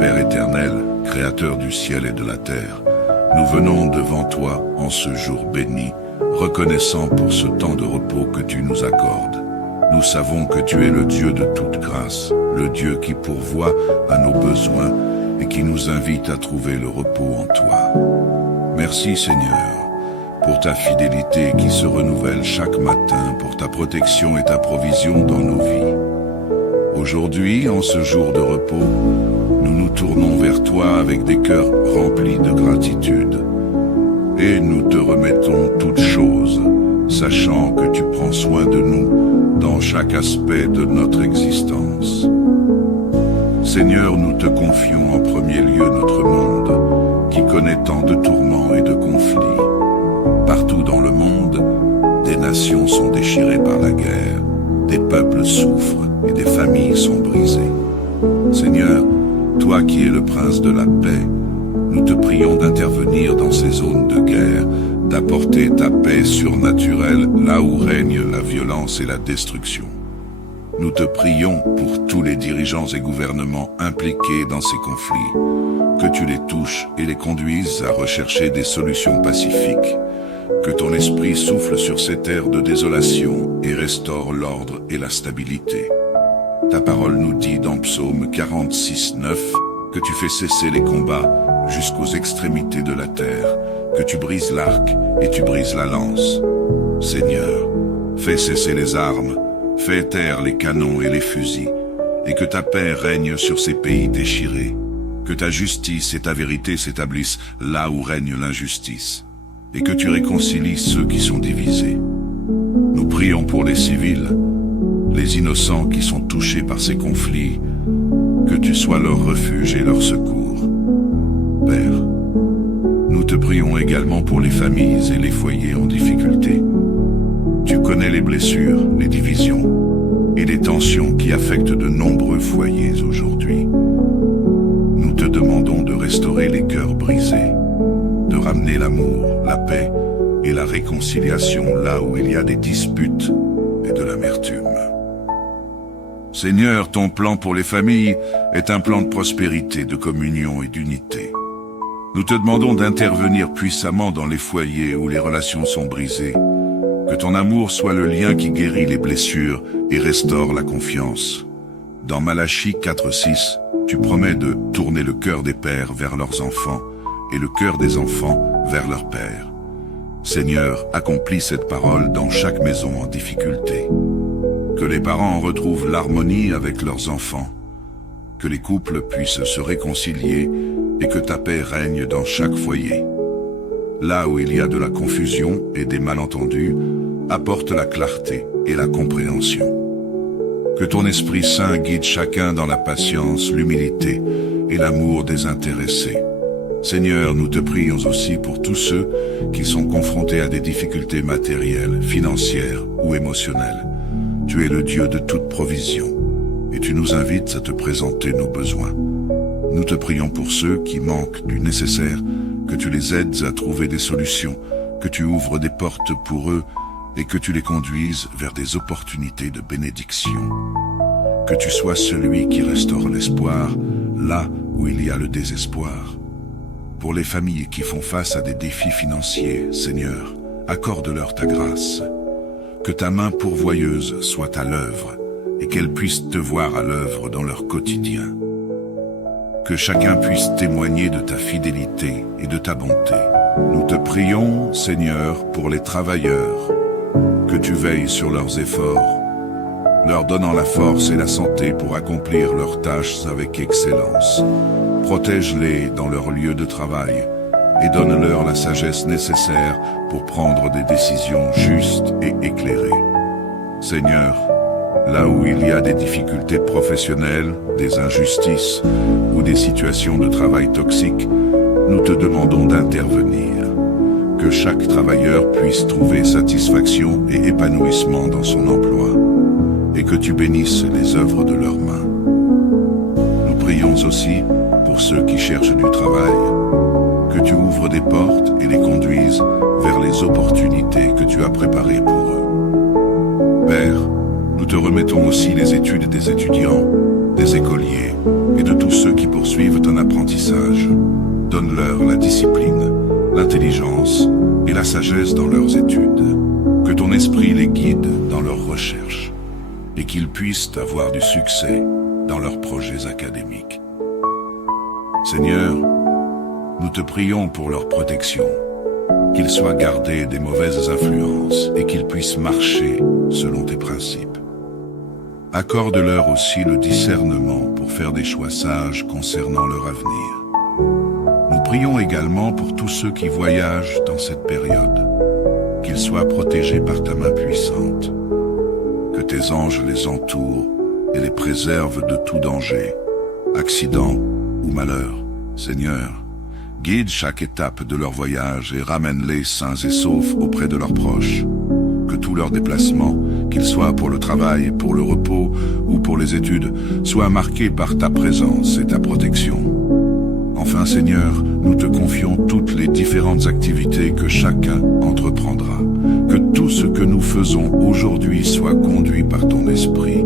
Père éternel, Créateur du ciel et de la terre, nous venons devant toi en ce jour béni, reconnaissant pour ce temps de repos que tu nous accordes. Nous savons que tu es le Dieu de toute grâce, le Dieu qui pourvoit à nos besoins et qui nous invite à trouver le repos en toi. Merci Seigneur, pour ta fidélité qui se renouvelle chaque matin, pour ta protection et ta provision dans nos vies. Aujourd'hui, en ce jour de repos, nous nous tournons vers toi avec des cœurs remplis de gratitude. Et nous te remettons toutes choses, sachant que tu prends soin de nous dans chaque aspect de notre existence. Seigneur, nous te confions en premier lieu notre monde, qui connaît tant de tourments et de conflits. Partout dans le monde, des nations sont déchirées par la guerre, des peuples souffrent et des familles sont brisées. Seigneur, toi qui es le prince de la paix, nous te prions d'intervenir dans ces zones de guerre, d'apporter ta paix surnaturelle là où règne la violence et la destruction. Nous te prions pour tous les dirigeants et gouvernements impliqués dans ces conflits, que tu les touches et les conduises à rechercher des solutions pacifiques, que ton esprit souffle sur ces terres de désolation et restaure l'ordre et la stabilité. Ta parole nous dit dans Psaume 46, 9 que tu fais cesser les combats jusqu'aux extrémités de la terre, que tu brises l'arc et tu brises la lance. Seigneur, fais cesser les armes, fais taire les canons et les fusils, et que ta paix règne sur ces pays déchirés, que ta justice et ta vérité s'établissent là où règne l'injustice, et que tu réconcilies ceux qui sont divisés. Nous prions pour les civils, les innocents qui sont touchés par ces conflits, que tu sois leur refuge et leur secours. Père, nous te prions également pour les familles et les foyers en difficulté. Tu connais les blessures, les divisions et les tensions qui affectent de nombreux foyers aujourd'hui. Nous te demandons de restaurer les cœurs brisés, de ramener l'amour, la paix et la réconciliation là où il y a des disputes et de l'amertume. Seigneur, ton plan pour les familles est un plan de prospérité, de communion et d'unité. Nous te demandons d'intervenir puissamment dans les foyers où les relations sont brisées, que ton amour soit le lien qui guérit les blessures et restaure la confiance. Dans Malachie 4:6, tu promets de tourner le cœur des pères vers leurs enfants et le cœur des enfants vers leurs pères. Seigneur, accomplis cette parole dans chaque maison en difficulté. Que les parents retrouvent l'harmonie avec leurs enfants, que les couples puissent se réconcilier et que ta paix règne dans chaque foyer. Là où il y a de la confusion et des malentendus, apporte la clarté et la compréhension. Que ton Esprit Saint guide chacun dans la patience, l'humilité et l'amour désintéressé. Seigneur, nous te prions aussi pour tous ceux qui sont confrontés à des difficultés matérielles, financières ou émotionnelles. Tu es le Dieu de toute provision, et tu nous invites à te présenter nos besoins. Nous te prions pour ceux qui manquent du nécessaire, que tu les aides à trouver des solutions, que tu ouvres des portes pour eux, et que tu les conduises vers des opportunités de bénédiction. Que tu sois celui qui restaure l'espoir, là où il y a le désespoir. Pour les familles qui font face à des défis financiers, Seigneur, accorde-leur ta grâce. Que ta main pourvoyeuse soit à l'œuvre et qu'elles puissent te voir à l'œuvre dans leur quotidien. Que chacun puisse témoigner de ta fidélité et de ta bonté. Nous te prions, Seigneur, pour les travailleurs, que tu veilles sur leurs efforts, leur donnant la force et la santé pour accomplir leurs tâches avec excellence. Protège-les dans leur lieu de travail et donne-leur la sagesse nécessaire pour prendre des décisions justes et éclairées. Seigneur, là où il y a des difficultés professionnelles, des injustices ou des situations de travail toxiques, nous te demandons d'intervenir. Que chaque travailleur puisse trouver satisfaction et épanouissement dans son emploi, et que tu bénisses les œuvres de leurs mains. Nous prions aussi pour ceux qui cherchent du travail, que tu ouvres des portes et les conduises vers les opportunités que tu as préparées pour eux. Père, nous te remettons aussi les études des étudiants, des écoliers et de tous ceux qui poursuivent un apprentissage. Donne-leur la discipline, l'intelligence et la sagesse dans leurs études. Que ton esprit les guide dans leurs recherches et qu'ils puissent avoir du succès dans leurs projets académiques. Seigneur, nous te prions pour leur protection, qu'ils soient gardés des mauvaises influences et qu'ils puissent marcher selon tes principes. Accorde-leur aussi le discernement pour faire des choix sages concernant leur avenir. Nous prions également pour tous ceux qui voyagent dans cette période, qu'ils soient protégés par ta main puissante, que tes anges les entourent et les préservent de tout danger, accident ou malheur. Seigneur, guide chaque étape de leur voyage et ramène-les sains et saufs auprès de leurs proches. Que tous leurs déplacements, qu'ils soient pour le travail, pour le repos ou pour les études, soient marqués par ta présence et ta protection. Enfin, Seigneur, nous te confions toutes les différentes activités que chacun entreprendra. Que tout ce que nous faisons aujourd'hui soit conduit par ton esprit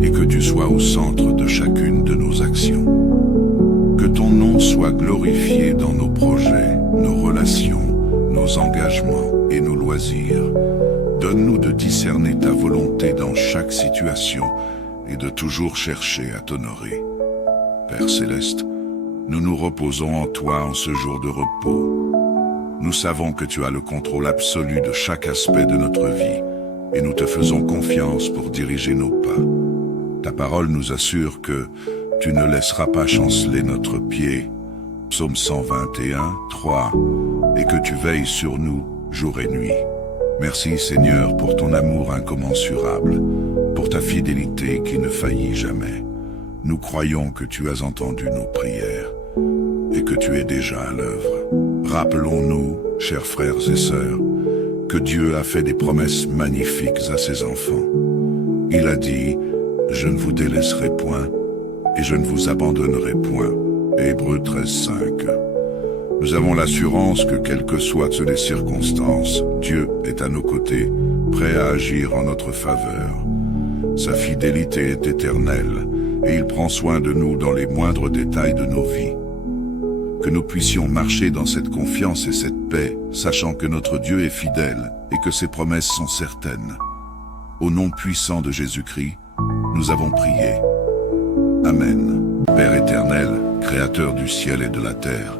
et que tu sois au centre de chacune de nos actions. Que ton nom soit glorifié dans nos projets, nos relations, nos engagements et nos loisirs. Donne-nous de discerner ta volonté dans chaque situation et de toujours chercher à t'honorer. Père Céleste, nous nous reposons en toi en ce jour de repos. Nous savons que tu as le contrôle absolu de chaque aspect de notre vie et nous te faisons confiance pour diriger nos pas. Ta parole nous assure que tu ne laisseras pas chanceler notre pied, Psaume 121, 3, et que tu veilles sur nous jour et nuit. Merci Seigneur pour ton amour incommensurable, pour ta fidélité qui ne faillit jamais. Nous croyons que tu as entendu nos prières et que tu es déjà à l'œuvre. Rappelons-nous, chers frères et sœurs, que Dieu a fait des promesses magnifiques à ses enfants. Il a dit « Je ne vous délaisserai point et je ne vous abandonnerai point ». Hébreux 13, 5. Nous avons l'assurance que quelles que soient les circonstances, Dieu est à nos côtés, prêt à agir en notre faveur. Sa fidélité est éternelle et il prend soin de nous dans les moindres détails de nos vies. Que nous puissions marcher dans cette confiance et cette paix, sachant que notre Dieu est fidèle et que ses promesses sont certaines. Au nom puissant de Jésus-Christ, nous avons prié. Amen. Père éternel, Créateur du ciel et de la terre,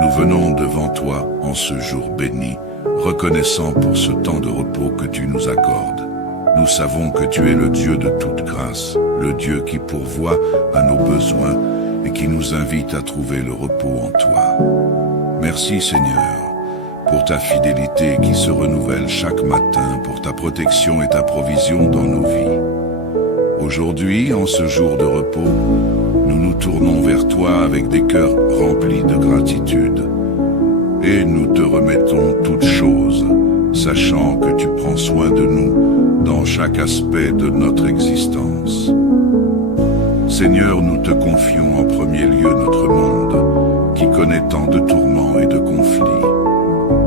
nous venons devant toi en ce jour béni, reconnaissant pour ce temps de repos que tu nous accordes. Nous savons que tu es le Dieu de toute grâce, le Dieu qui pourvoit à nos besoins et qui nous invite à trouver le repos en toi. Merci Seigneur, pour ta fidélité qui se renouvelle chaque matin, pour ta protection et ta provision dans nos vies. Aujourd'hui, en ce jour de repos, nous nous tournons vers toi avec des cœurs remplis de gratitude. Et nous te remettons toutes choses, sachant que tu prends soin de nous dans chaque aspect de notre existence. Seigneur, nous te confions en premier lieu notre monde, qui connaît tant de tourments et de conflits.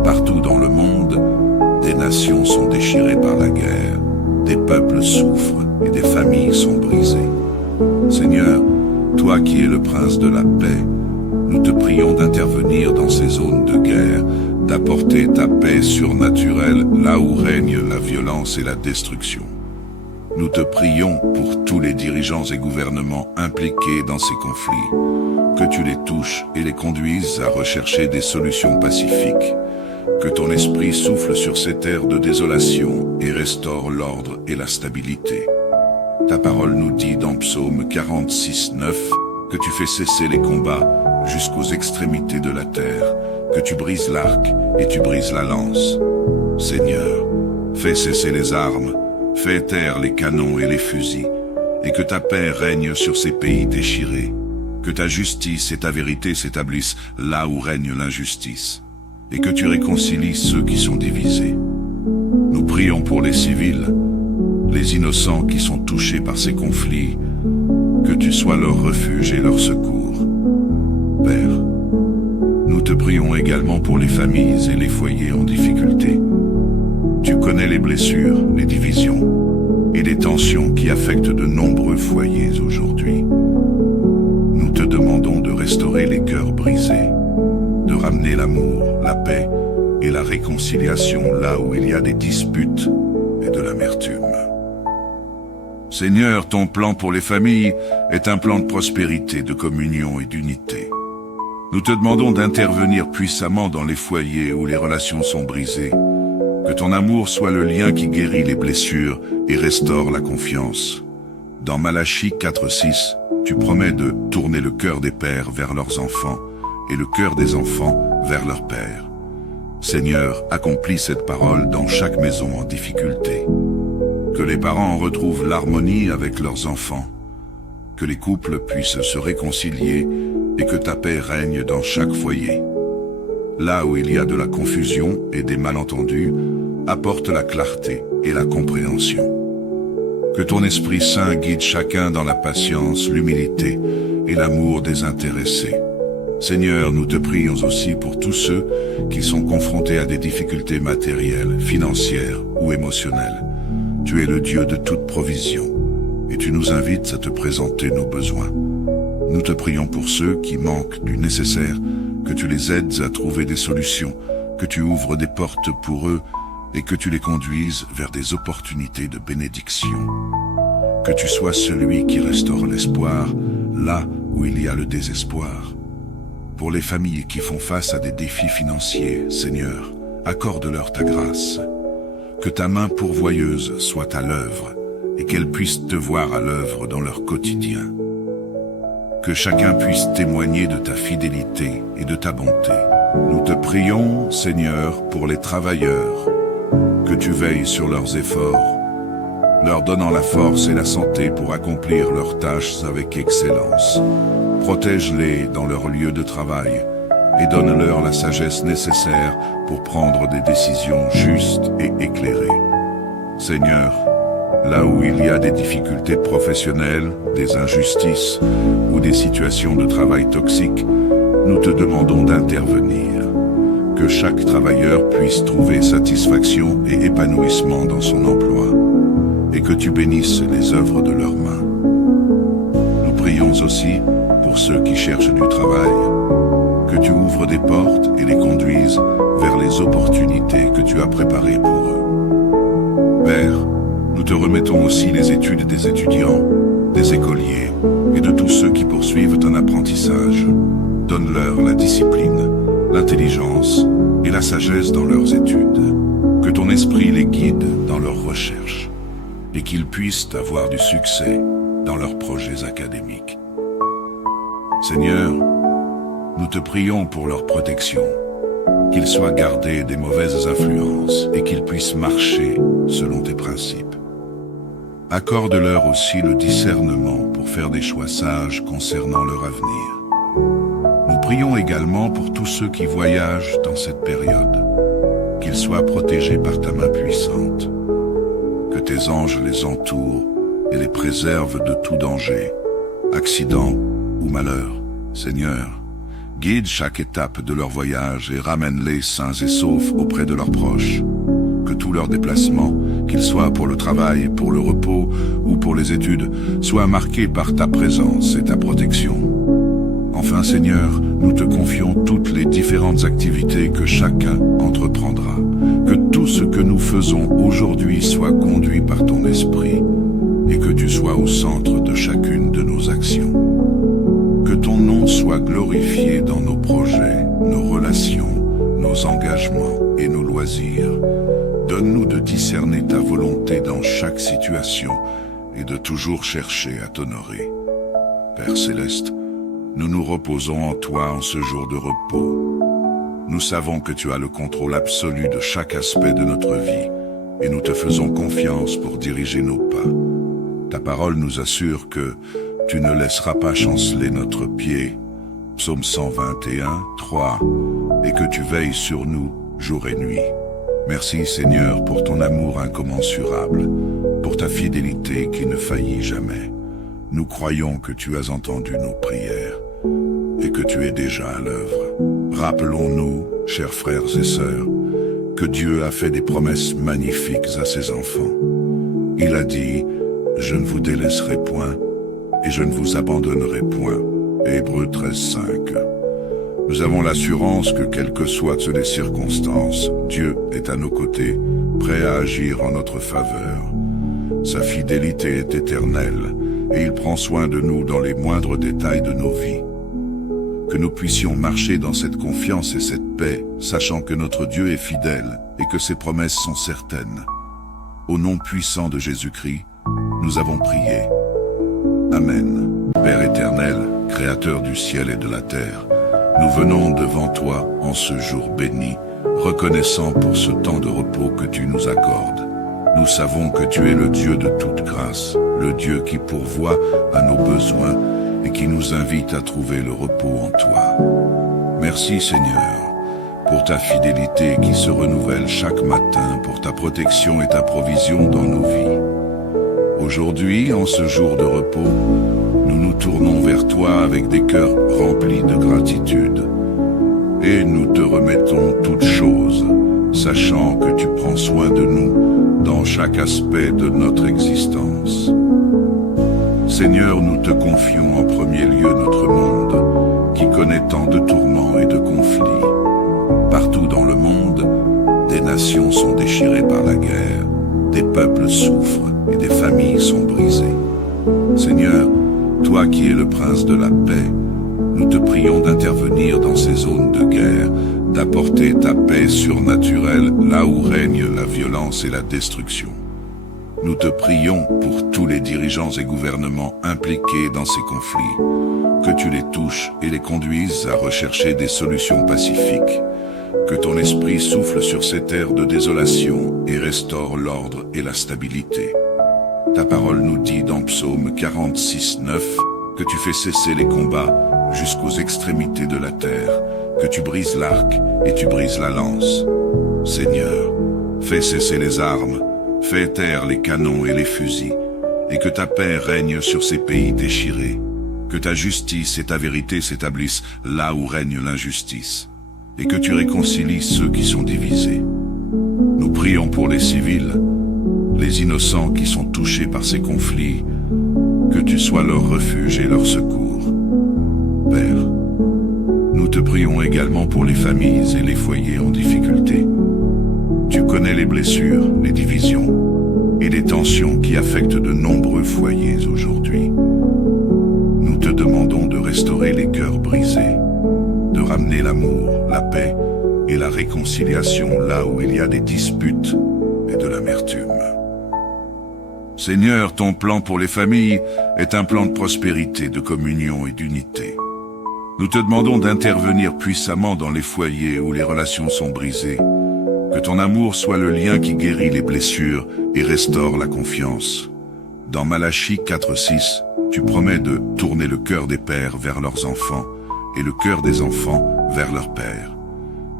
Partout dans le monde, des nations sont déchirées par la guerre, des peuples souffrent et des familles sont brisées. Seigneur, toi qui es le prince de la paix, nous te prions d'intervenir dans ces zones de guerre, d'apporter ta paix surnaturelle là où règne la violence et la destruction. Nous te prions pour tous les dirigeants et gouvernements impliqués dans ces conflits, que tu les touches et les conduises à rechercher des solutions pacifiques, que ton esprit souffle sur ces terres de désolation et restaure l'ordre et la stabilité. Ta parole nous dit dans Psaume 46, 9 que tu fais cesser les combats jusqu'aux extrémités de la terre, que tu brises l'arc et tu brises la lance. Seigneur, fais cesser les armes, fais taire les canons et les fusils, et que ta paix règne sur ces pays déchirés, que ta justice et ta vérité s'établissent là où règne l'injustice, et que tu réconcilies ceux qui sont divisés. Nous prions pour les civils, les innocents qui sont touchés par ces conflits, que tu sois leur refuge et leur secours. Père, nous te prions également pour les familles et les foyers en difficulté. Tu connais les blessures, les divisions et les tensions qui affectent de nombreux foyers aujourd'hui. demandons de restaurer les cœurs brisés, de ramener l'amour, la paix et la réconciliation là où il y a des disputes et de l'amertume. Seigneur, ton plan pour les familles est un plan de prospérité, de communion et d'unité. Nous te demandons d'intervenir puissamment dans les foyers où les relations sont brisées, que ton amour soit le lien qui guérit les blessures et restaure la confiance. Dans Malachie 4:6, tu promets de tourner le cœur des pères vers leurs enfants et le cœur des enfants vers leurs pères. Seigneur, accomplis cette parole dans chaque maison en difficulté. Que les parents retrouvent l'harmonie avec leurs enfants, que les couples puissent se réconcilier et que ta paix règne dans chaque foyer. Là où il y a de la confusion et des malentendus, apporte la clarté et la compréhension. Que ton Esprit Saint guide chacun dans la patience, l'humilité et l'amour désintéressé. Seigneur, nous te prions aussi pour tous ceux qui sont confrontés à des difficultés matérielles, financières ou émotionnelles. Tu es le Dieu de toute provision et tu nous invites à te présenter nos besoins. Nous te prions pour ceux qui manquent du nécessaire, que tu les aides à trouver des solutions, que tu ouvres des portes pour eux et que tu les conduises vers des opportunités de bénédiction. Que tu sois celui qui restaure l'espoir là où il y a le désespoir. Pour les familles qui font face à des défis financiers, Seigneur, accorde-leur ta grâce. Que ta main pourvoyeuse soit à l'œuvre et qu'elles puissent te voir à l'œuvre dans leur quotidien. Que chacun puisse témoigner de ta fidélité et de ta bonté. Nous te prions, Seigneur, pour les travailleurs, que tu veilles sur leurs efforts, leur donnant la force et la santé pour accomplir leurs tâches avec excellence. Protège-les dans leur lieu de travail et donne-leur la sagesse nécessaire pour prendre des décisions justes et éclairées. Seigneur, là où il y a des difficultés professionnelles, des injustices ou des situations de travail toxiques, nous te demandons d'intervenir. Que chaque travailleur puisse trouver satisfaction et épanouissement dans son emploi, et que tu bénisses les œuvres de leurs mains. Nous prions aussi pour ceux qui cherchent du travail, que tu ouvres des portes et les conduises vers les opportunités que tu as préparées pour eux. Père, nous te remettons aussi les études des étudiants, des écoliers et de tous ceux qui poursuivent un apprentissage. Donne-leur la discipline, l'intelligence et la sagesse dans leurs études. Que ton esprit les guide dans leurs recherches et qu'ils puissent avoir du succès dans leurs projets académiques. Seigneur, nous te prions pour leur protection, qu'ils soient gardés des mauvaises influences et qu'ils puissent marcher selon tes principes. Accorde-leur aussi le discernement pour faire des choix sages concernant leur avenir. Nous prions également pour tous ceux qui voyagent dans cette période, qu'ils soient protégés par ta main puissante, que tes anges les entourent et les préservent de tout danger, accident ou malheur. Seigneur, guide chaque étape de leur voyage et ramène-les sains et saufs auprès de leurs proches. Que tous leurs déplacements, qu'ils soient pour le travail, pour le repos ou pour les études, soient marqués par ta présence et ta protection. Enfin, Seigneur, nous te confions toutes les différentes activités que chacun entreprendra. Que tout ce que nous faisons aujourd'hui soit conduit par ton esprit et que tu sois au centre de chacune de nos actions. Que ton nom soit glorifié dans nos projets, nos relations, nos engagements et nos loisirs. Donne-nous de discerner ta volonté dans chaque situation et de toujours chercher à t'honorer. Père Céleste, nous nous reposons en toi en ce jour de repos. Nous savons que tu as le contrôle absolu de chaque aspect de notre vie et nous te faisons confiance pour diriger nos pas. Ta parole nous assure que tu ne laisseras pas chanceler notre pied. Psaume 121, 3, et que tu veilles sur nous jour et nuit. Merci Seigneur pour ton amour incommensurable, pour ta fidélité qui ne faillit jamais. Nous croyons que tu as entendu nos prières et que tu es déjà à l'œuvre. Rappelons-nous, chers frères et sœurs, que Dieu a fait des promesses magnifiques à ses enfants. Il a dit « Je ne vous délaisserai point et je ne vous abandonnerai point ». Hébreux 13:5. Nous avons l'assurance que quelles que soient les circonstances, Dieu est à nos côtés, prêt à agir en notre faveur. Sa fidélité est éternelle, et il prend soin de nous dans les moindres détails de nos vies. Que nous puissions marcher dans cette confiance et cette paix, sachant que notre Dieu est fidèle et que ses promesses sont certaines. Au nom puissant de Jésus-Christ, nous avons prié. Amen. Père éternel, Créateur du ciel et de la terre, nous venons devant toi en ce jour béni, reconnaissant pour ce temps de repos que tu nous accordes. Nous savons que tu es le Dieu de toute grâce, le Dieu qui pourvoit à nos besoins et qui nous invite à trouver le repos en toi. Merci Seigneur, pour ta fidélité qui se renouvelle chaque matin, pour ta protection et ta provision dans nos vies. Aujourd'hui, en ce jour de repos, nous nous tournons vers toi avec des cœurs remplis de gratitude. Et nous te remettons toutes choses, sachant que tu prends soin de nous dans chaque aspect de notre existence. Seigneur, nous te confions en premier lieu notre monde, qui connaît tant de tourments et de conflits. Partout dans le monde, des nations sont déchirées par la guerre, des peuples souffrent et des familles sont brisées. Seigneur, toi qui es le prince de la paix, nous te prions d'intervenir dans ces zones de guerre, d'apporter ta paix surnaturelle là où règne la violence et la destruction. Nous te prions pour tous les dirigeants et gouvernements impliqués dans ces conflits, que tu les touches et les conduises à rechercher des solutions pacifiques, que ton esprit souffle sur ces terres de désolation et restaure l'ordre et la stabilité. Ta parole nous dit dans Psaume 46:9 que tu fais cesser les combats jusqu'aux extrémités de la terre, que tu brises l'arc et tu brises la lance. Seigneur, fais cesser les armes, fais taire les canons et les fusils, et que ta paix règne sur ces pays déchirés, que ta justice et ta vérité s'établissent là où règne l'injustice, et que tu réconcilies ceux qui sont divisés. Nous prions pour les civils, les innocents qui sont touchés par ces conflits, que tu sois leur refuge et leur secours. Père, nous te prions également pour les familles et les foyers en difficulté. Tu connais les blessures, les divisions et les tensions qui affectent de nombreux foyers aujourd'hui. Nous te demandons de restaurer les cœurs brisés, de ramener l'amour, la paix et la réconciliation là où il y a des disputes et de l'amertume. Seigneur, ton plan pour les familles est un plan de prospérité, de communion et d'unité. Nous te demandons d'intervenir puissamment dans les foyers où les relations sont brisées, que ton amour soit le lien qui guérit les blessures et restaure la confiance. Dans Malachie 4:6, tu promets de tourner le cœur des pères vers leurs enfants et le cœur des enfants vers leurs pères.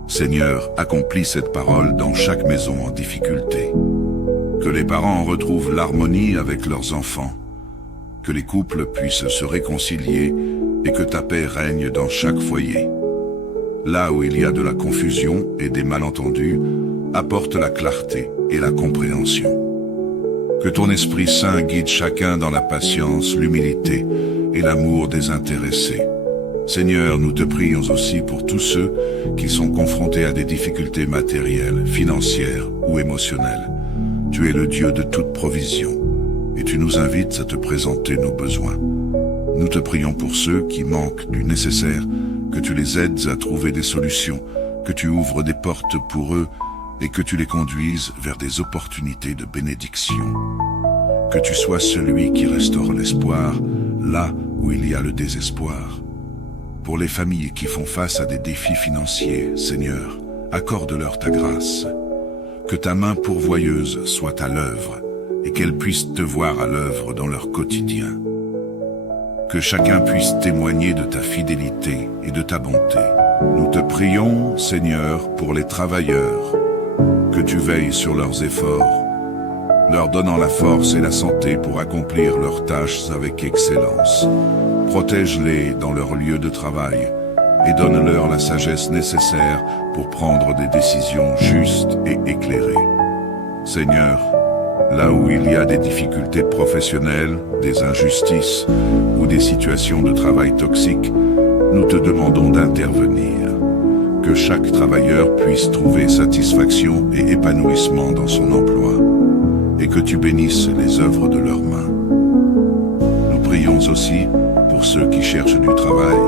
Seigneur, accomplis cette parole dans chaque maison en difficulté. Que les parents retrouvent l'harmonie avec leurs enfants, que les couples puissent se réconcilier et que ta paix règne dans chaque foyer. Là où il y a de la confusion et des malentendus, apporte la clarté et la compréhension. Que ton Esprit Saint guide chacun dans la patience, l'humilité et l'amour désintéressé. Seigneur, nous te prions aussi pour tous ceux qui sont confrontés à des difficultés matérielles, financières ou émotionnelles. Tu es le Dieu de toute provision et tu nous invites à te présenter nos besoins. Nous te prions pour ceux qui manquent du nécessaire, que tu les aides à trouver des solutions, que tu ouvres des portes pour eux et que tu les conduises vers des opportunités de bénédiction. Que tu sois celui qui restaure l'espoir là où il y a le désespoir. Pour les familles qui font face à des défis financiers, Seigneur, accorde-leur ta grâce. Que ta main pourvoyeuse soit à l'œuvre et qu'elles puissent te voir à l'œuvre dans leur quotidien. Que chacun puisse témoigner de ta fidélité et de ta bonté. Nous te prions, Seigneur, pour les travailleurs, que tu veilles sur leurs efforts, leur donnant la force et la santé pour accomplir leurs tâches avec excellence. Protège-les dans leur lieu de travail et donne-leur la sagesse nécessaire pour prendre des décisions justes et éclairées. Seigneur, là où il y a des difficultés professionnelles, des injustices ou des situations de travail toxiques, nous te demandons d'intervenir. Que chaque travailleur puisse trouver satisfaction et épanouissement dans son emploi, et que tu bénisses les œuvres de leurs mains. Nous prions aussi pour ceux qui cherchent du travail,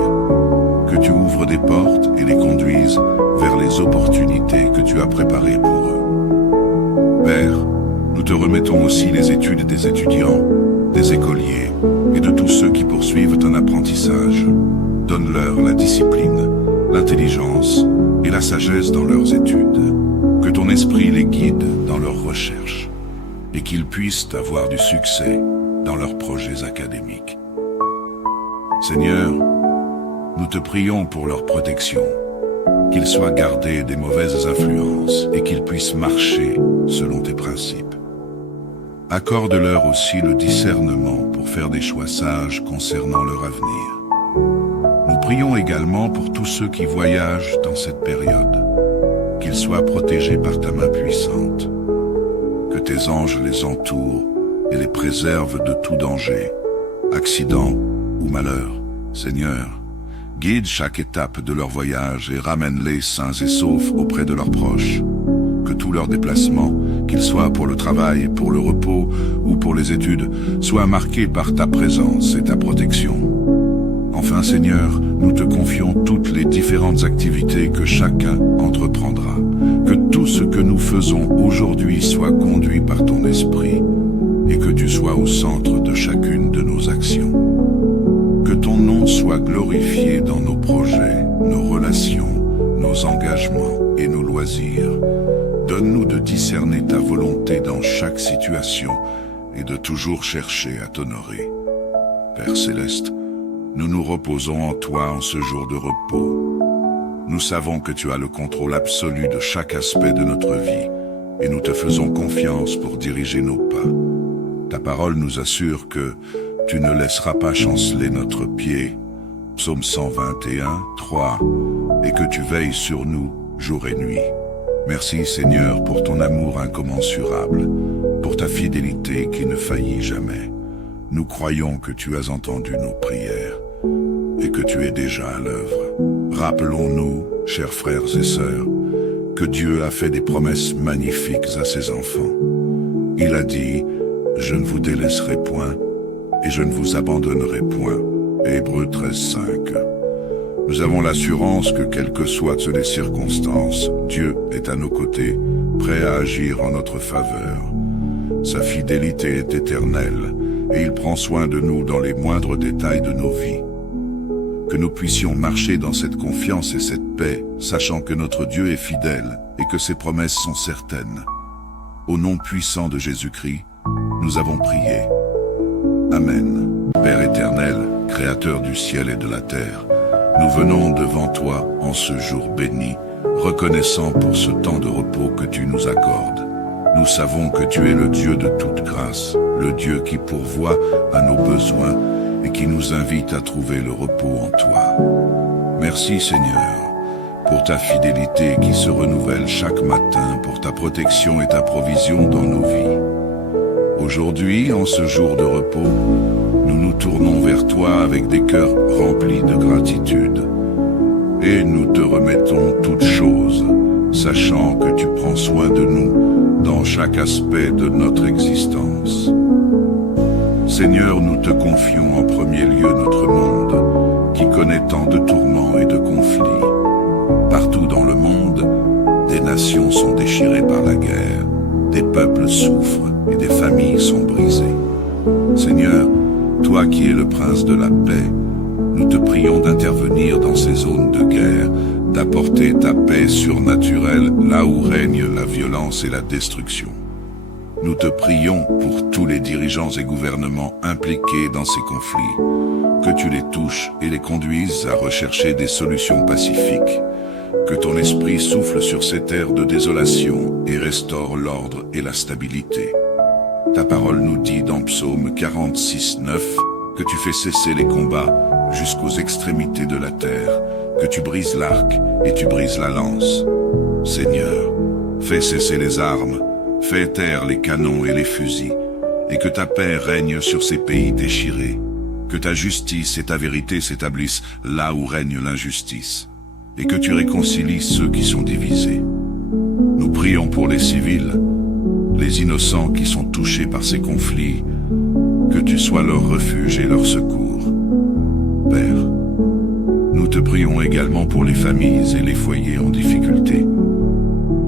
que tu ouvres des portes et les conduises vers les opportunités que tu as préparées pour eux. Père, nous te remettons aussi les études des étudiants, des écoliers et de tous ceux qui poursuivent un apprentissage. Donne-leur la discipline, l'intelligence et la sagesse dans leurs études. Que ton esprit les guide dans leurs recherches et qu'ils puissent avoir du succès dans leurs projets académiques. Seigneur, nous te prions pour leur protection, qu'ils soient gardés des mauvaises influences et qu'ils puissent marcher selon tes principes. Accorde-leur aussi le discernement pour faire des choix sages concernant leur avenir. Nous prions également pour tous ceux qui voyagent dans cette période, qu'ils soient protégés par ta main puissante, que tes anges les entourent et les préservent de tout danger, accident ou malheur. Seigneur, guide chaque étape de leur voyage et ramène-les sains et saufs auprès de leurs proches. Que tous leurs déplacements, qu'ils soient pour le travail, pour le repos ou pour les études, soient marqués par ta présence et ta protection. Enfin, Seigneur, nous te confions toutes les différentes activités que chacun entreprendra. Que tout ce que nous faisons aujourd'hui soit conduit par ton esprit et que tu sois au centre de chacune de nos actions. Que ton nom soit glorifié dans nos projets, nos relations, nos engagements et nos loisirs. Donne-nous de discerner ta volonté dans chaque situation et de toujours chercher à t'honorer. Père Céleste, nous nous reposons en toi en ce jour de repos. Nous savons que tu as le contrôle absolu de chaque aspect de notre vie et nous te faisons confiance pour diriger nos pas. Ta parole nous assure que tu ne laisseras pas chanceler notre pied. Psaume 121, 3, et que tu veilles sur nous jour et nuit. Merci Seigneur pour ton amour incommensurable, pour ta fidélité qui ne faillit jamais. Nous croyons que tu as entendu nos prières et que tu es déjà à l'œuvre. Rappelons-nous, chers frères et sœurs, que Dieu a fait des promesses magnifiques à ses enfants. Il a dit « Je ne vous délaisserai point et je ne vous abandonnerai point ». Hébreux 13, 5. Nous avons l'assurance que quelles que soient les circonstances, Dieu est à nos côtés, prêt à agir en notre faveur. Sa fidélité est éternelle et il prend soin de nous dans les moindres détails de nos vies. Que nous puissions marcher dans cette confiance et cette paix, sachant que notre Dieu est fidèle et que ses promesses sont certaines. Au nom puissant de Jésus-Christ, nous avons prié. Amen. Père éternel, Créateur du ciel et de la terre, nous venons devant toi en ce jour béni, reconnaissant pour ce temps de repos que tu nous accordes. Nous savons que tu es le Dieu de toute grâce, le Dieu qui pourvoit à nos besoins et qui nous invite à trouver le repos en toi. Merci Seigneur, pour ta fidélité qui se renouvelle chaque matin, pour ta protection et ta provision dans nos vies. Aujourd'hui, en ce jour de repos, nous nous tournons vers toi avec des cœurs remplis de gratitude. Et nous te remettons toutes choses, sachant que tu prends soin de nous dans chaque aspect de notre existence. Seigneur, nous te confions en premier lieu notre monde, qui connaît tant de tourments et de conflits. Partout dans le monde, des nations sont déchirées par la guerre, des peuples souffrent et des familles sont brisées. Seigneur, toi qui es le prince de la paix, nous te prions d'intervenir dans ces zones de guerre, d'apporter ta paix surnaturelle là où règne la violence et la destruction. Nous te prions pour tous les dirigeants et gouvernements impliqués dans ces conflits, que tu les touches et les conduises à rechercher des solutions pacifiques, que ton esprit souffle sur ces terres de désolation et restaure l'ordre et la stabilité. Ta parole nous dit dans Psaume 46, 9 que tu fais cesser les combats jusqu'aux extrémités de la terre, que tu brises l'arc et tu brises la lance. Seigneur, fais cesser les armes, Fais taire les canons et les fusils, et que ta paix règne sur ces pays déchirés. Que ta justice et ta vérité s'établissent là où règne l'injustice, et que tu réconcilies ceux qui sont divisés. Nous prions pour les civils, les innocents qui sont touchés par ces conflits, que tu sois leur refuge et leur secours. Père, nous te prions également pour les familles et les foyers en difficulté.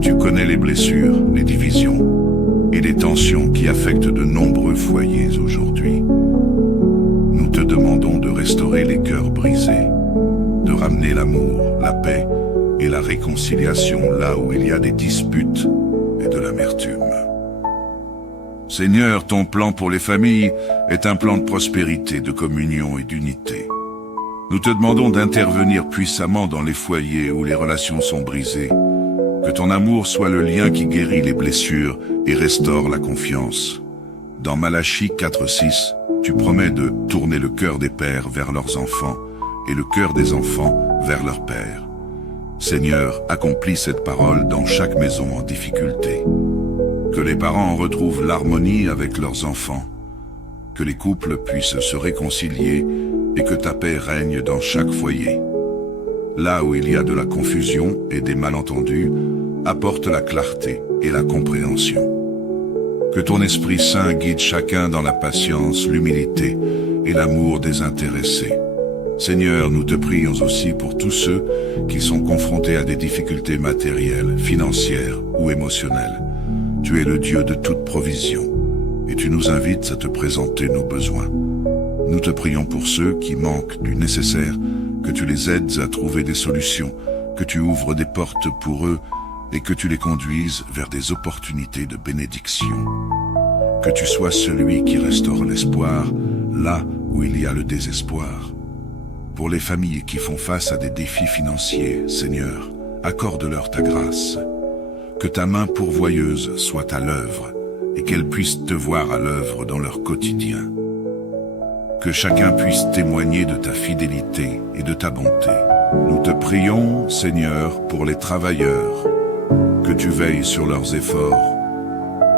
Tu connais les blessures, les divisions et les tensions qui affectent de nombreux foyers aujourd'hui. Nous te demandons de restaurer les cœurs brisés, de ramener l'amour, la paix et la réconciliation là où il y a des disputes et de l'amertume. Seigneur, ton plan pour les familles est un plan de prospérité, de communion et d'unité. Nous te demandons d'intervenir puissamment dans les foyers où les relations sont brisées, que ton amour soit le lien qui guérit les blessures et restaure la confiance. Dans Malachie 4:6, tu promets de tourner le cœur des pères vers leurs enfants et le cœur des enfants vers leurs pères. Seigneur, accomplis cette parole dans chaque maison en difficulté. Que les parents retrouvent l'harmonie avec leurs enfants, que les couples puissent se réconcilier et que ta paix règne dans chaque foyer. Là où il y a de la confusion et des malentendus, apporte la clarté et la compréhension. Que ton Esprit Saint guide chacun dans la patience, l'humilité et l'amour désintéressé. Seigneur, nous te prions aussi pour tous ceux qui sont confrontés à des difficultés matérielles, financières ou émotionnelles. Tu es le Dieu de toute provision, et tu nous invites à te présenter nos besoins. Nous te prions pour ceux qui manquent du nécessaire, que tu les aides à trouver des solutions, que tu ouvres des portes pour eux, et que tu les conduises vers des opportunités de bénédiction. Que tu sois celui qui restaure l'espoir, là où il y a le désespoir. Pour les familles qui font face à des défis financiers, Seigneur, accorde-leur ta grâce. Que ta main pourvoyeuse soit à l'œuvre et qu'elles puissent te voir à l'œuvre dans leur quotidien. Que chacun puisse témoigner de ta fidélité et de ta bonté. Nous te prions, Seigneur, pour les travailleurs, que tu veilles sur leurs efforts,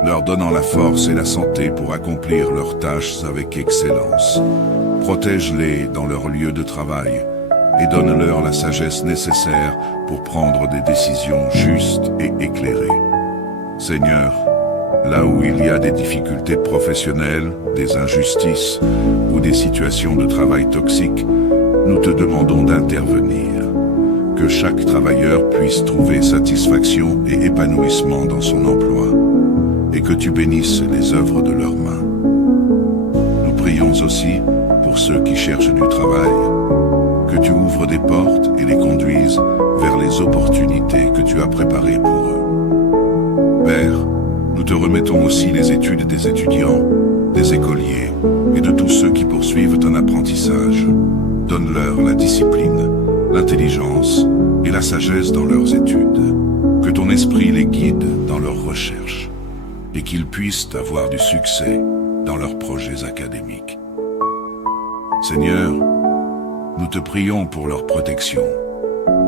leur donnant la force et la santé pour accomplir leurs tâches avec excellence. Protège-les dans leur lieu de travail et donne-leur la sagesse nécessaire pour prendre des décisions justes et éclairées. Seigneur, là où il y a des difficultés professionnelles, des injustices ou des situations de travail toxiques, nous te demandons d'intervenir. Que chaque travailleur puisse trouver satisfaction et épanouissement dans son emploi, et que tu bénisses les œuvres de leurs mains. Nous prions aussi pour ceux qui cherchent du travail, que tu ouvres des portes et les conduises vers les opportunités que tu as préparées pour eux. Père, nous te remettons aussi les études des étudiants, des écoliers et de tous ceux qui poursuivent un apprentissage. Donne-leur la discipline, l'intelligence et la sagesse dans leurs études. Que ton esprit les guide dans leurs recherches et qu'ils puissent avoir du succès dans leurs projets académiques. Seigneur, nous te prions pour leur protection,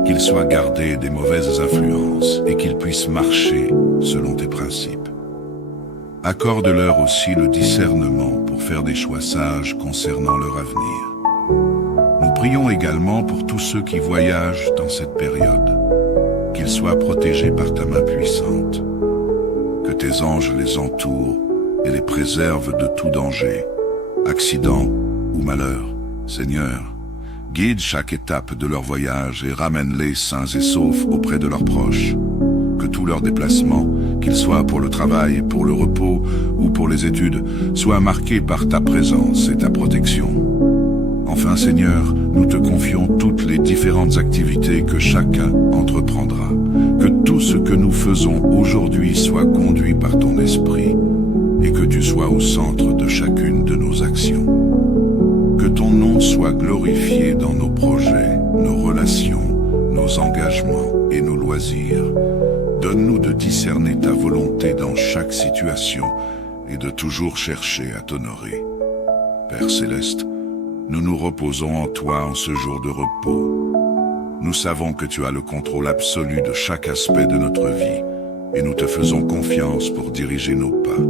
qu'ils soient gardés des mauvaises influences et qu'ils puissent marcher selon tes principes. Accorde-leur aussi le discernement pour faire des choix sages concernant leur avenir. Nous prions également pour tous ceux qui voyagent dans cette période, qu'ils soient protégés par ta main puissante. Que tes anges les entourent et les préservent de tout danger, accident ou malheur. Seigneur, guide chaque étape de leur voyage et ramène-les sains et saufs auprès de leurs proches. Que tous leurs déplacements, qu'ils soient pour le travail, pour le repos ou pour les études, soient marqués par ta présence et ta protection. Enfin, Seigneur, nous te confions toutes les différentes activités que chacun entreprendra. Que tout ce que nous faisons aujourd'hui soit conduit par ton esprit et que tu sois au centre de chacune de nos actions. Que ton nom soit glorifié dans nos projets, nos relations, nos engagements et nos loisirs. Donne-nous de discerner ta volonté dans chaque situation et de toujours chercher à t'honorer. Père Céleste, nous nous reposons en toi en ce jour de repos. Nous savons que tu as le contrôle absolu de chaque aspect de notre vie et nous te faisons confiance pour diriger nos pas.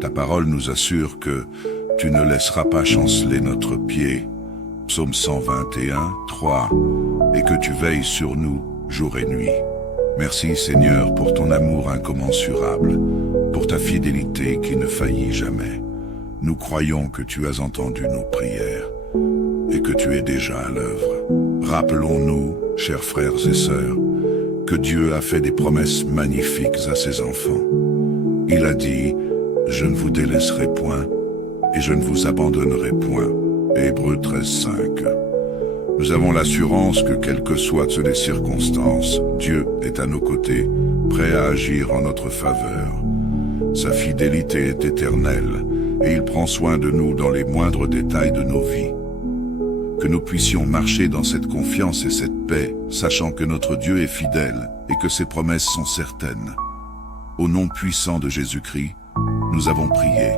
Ta parole nous assure que tu ne laisseras pas chanceler notre pied, Psaume 121, 3, et que tu veilles sur nous jour et nuit. Merci Seigneur pour ton amour incommensurable, pour ta fidélité qui ne faillit jamais. Nous croyons que tu as entendu nos prières et que tu es déjà à l'œuvre. Rappelons-nous, chers frères et sœurs, que Dieu a fait des promesses magnifiques à ses enfants. Il a dit « Je ne vous délaisserai point et je ne vous abandonnerai point ». Hébreux 13, 5. Nous avons l'assurance que quelles que soient les circonstances, Dieu est à nos côtés, prêt à agir en notre faveur. Sa fidélité est éternelle et il prend soin de nous dans les moindres détails de nos vies. Que nous puissions marcher dans cette confiance et cette paix, sachant que notre Dieu est fidèle et que ses promesses sont certaines. Au nom puissant de Jésus-Christ, nous avons prié.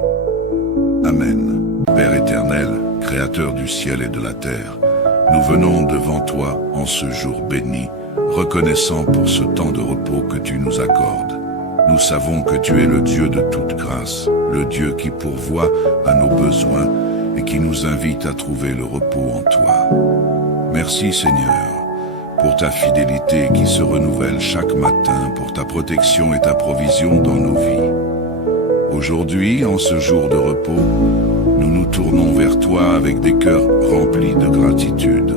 Amen. Père éternel, Créateur du ciel et de la terre, nous venons devant toi en ce jour béni, reconnaissant pour ce temps de repos que tu nous accordes. Nous savons que tu es le Dieu de toute grâce, le Dieu qui pourvoit à nos besoins et qui nous invite à trouver le repos en toi. Merci Seigneur, pour ta fidélité qui se renouvelle chaque matin, pour ta protection et ta provision dans nos vies. Aujourd'hui, en ce jour de repos, nous nous tournons vers toi avec des cœurs remplis de gratitude.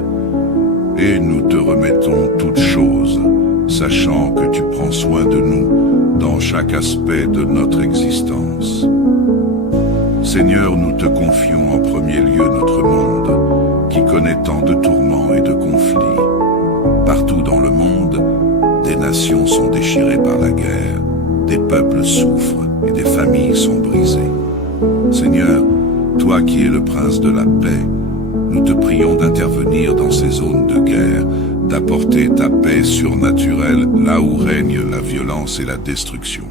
Et nous te remettons toutes choses, sachant que tu prends soin de nous dans chaque aspect de notre existence. Seigneur, nous te confions en premier lieu notre monde, qui connaît tant de tourments et de conflits. Partout dans le monde, des nations sont déchirées par la guerre, des peuples souffrent et des familles sont brisées. Seigneur, toi qui es le prince de la paix, nous te prions d'intervenir dans ces zones de guerre, d'apporter ta paix surnaturelle là où règne la violence et la destruction.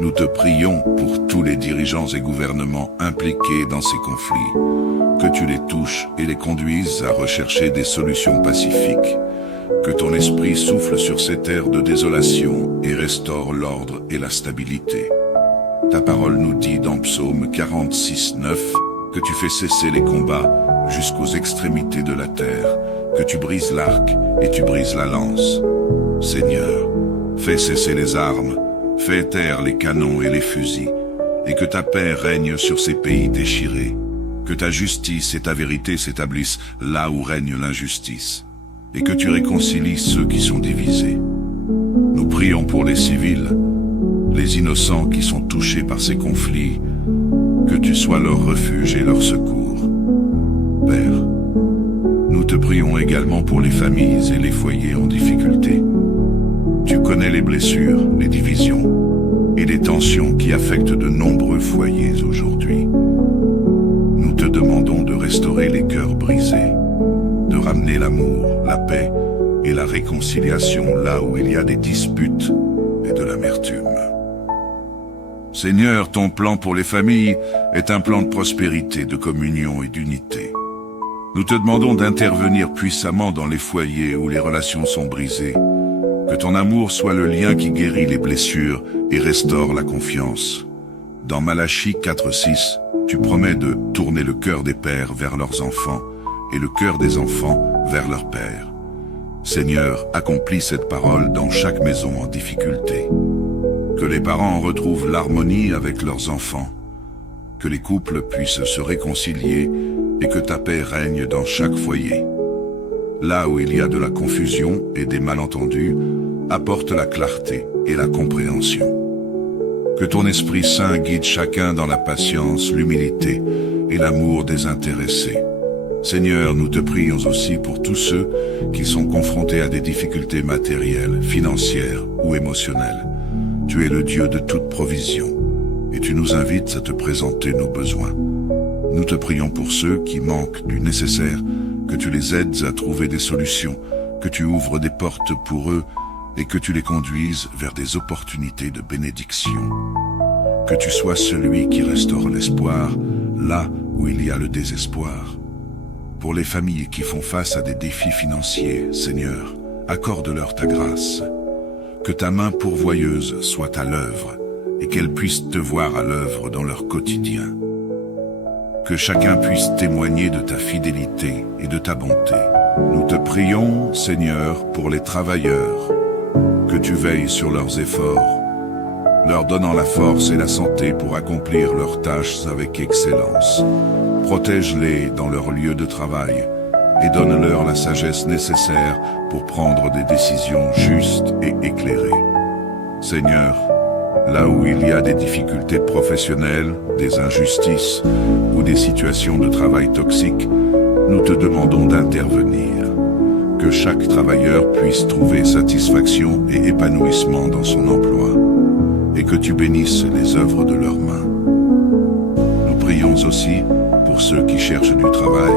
Nous te prions pour tous les dirigeants et gouvernements impliqués dans ces conflits, que tu les touches et les conduises à rechercher des solutions pacifiques, que ton esprit souffle sur ces terres de désolation et restaure l'ordre et la stabilité. Ta parole nous dit dans Psaume 46, 9 que tu fais cesser les combats jusqu'aux extrémités de la terre, que tu brises l'arc et tu brises la lance. Seigneur, fais cesser les armes, fais taire les canons et les fusils, et que ta paix règne sur ces pays déchirés, que ta justice et ta vérité s'établissent là où règne l'injustice, et que tu réconcilies ceux qui sont divisés. Nous prions pour les civils, les innocents qui sont touchés par ces conflits, que tu sois leur refuge et leur secours. Père, nous te prions également pour les familles et les foyers en difficulté. Tu connais les blessures, les divisions et les tensions qui affectent de nombreux foyers aujourd'hui. Nous te demandons de restaurer les cœurs brisés, de ramener l'amour, la paix et la réconciliation là où il y a des disputes et de l'amertume. Seigneur, ton plan pour les familles est un plan de prospérité, de communion et d'unité. Nous te demandons d'intervenir puissamment dans les foyers où les relations sont brisées, que ton amour soit le lien qui guérit les blessures et restaure la confiance. Dans Malachie 4:6, tu promets de tourner le cœur des pères vers leurs enfants et le cœur des enfants vers leurs pères. Seigneur, accomplis cette parole dans chaque maison en difficulté. Que les parents retrouvent l'harmonie avec leurs enfants, que les couples puissent se réconcilier et que ta paix règne dans chaque foyer. Là où il y a de la confusion et des malentendus, apporte la clarté et la compréhension. Que ton Esprit Saint guide chacun dans la patience, l'humilité et l'amour désintéressé. Seigneur, nous te prions aussi pour tous ceux qui sont confrontés à des difficultés matérielles, financières ou émotionnelles. Tu es le Dieu de toute provision, et tu nous invites à te présenter nos besoins. Nous te prions pour ceux qui manquent du nécessaire, que tu les aides à trouver des solutions, que tu ouvres des portes pour eux, et que tu les conduises vers des opportunités de bénédiction. Que tu sois celui qui restaure l'espoir, là où il y a le désespoir. Pour les familles qui font face à des défis financiers, Seigneur, accorde-leur ta grâce. Que ta main pourvoyeuse soit à l'œuvre et qu'elle puisse te voir à l'œuvre dans leur quotidien. Que chacun puisse témoigner de ta fidélité et de ta bonté. Nous te prions, Seigneur, pour les travailleurs, que tu veilles sur leurs efforts, leur donnant la force et la santé pour accomplir leurs tâches avec excellence. Protège-les dans leur lieu de travail et donne-leur la sagesse nécessaire pour prendre des décisions justes et éclairées. Seigneur, là où il y a des difficultés professionnelles, des injustices ou des situations de travail toxiques, nous te demandons d'intervenir. Que chaque travailleur puisse trouver satisfaction et épanouissement dans son emploi, et que tu bénisses les œuvres de leurs mains. Nous prions aussi pour ceux qui cherchent du travail,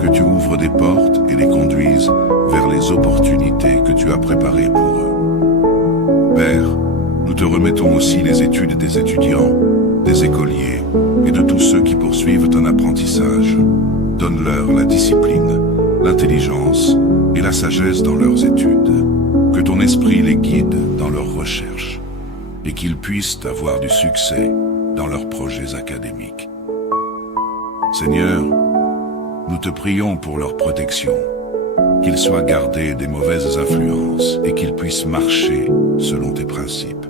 que tu ouvres des portes et les conduises vers les opportunités que tu as préparées pour eux. Père, nous te remettons aussi les études des étudiants, des écoliers et de tous ceux qui poursuivent un apprentissage. Donne-leur la discipline, l'intelligence et la sagesse dans leurs études. Que ton esprit les guide dans leurs recherches et qu'ils puissent avoir du succès dans leurs projets académiques. Seigneur, nous te prions pour leur protection, qu'ils soient gardés des mauvaises influences et qu'ils puissent marcher selon tes principes.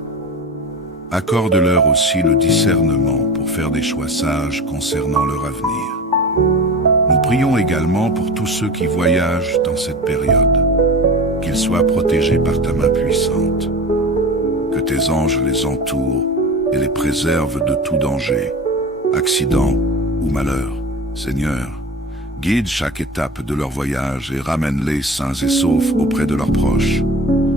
Accorde-leur aussi le discernement pour faire des choix sages concernant leur avenir. Nous prions également pour tous ceux qui voyagent dans cette période, qu'ils soient protégés par ta main puissante. Que tes anges les entourent et les préservent de tout danger, accident ou malheur. Seigneur, guide chaque étape de leur voyage et ramène-les sains et saufs auprès de leurs proches.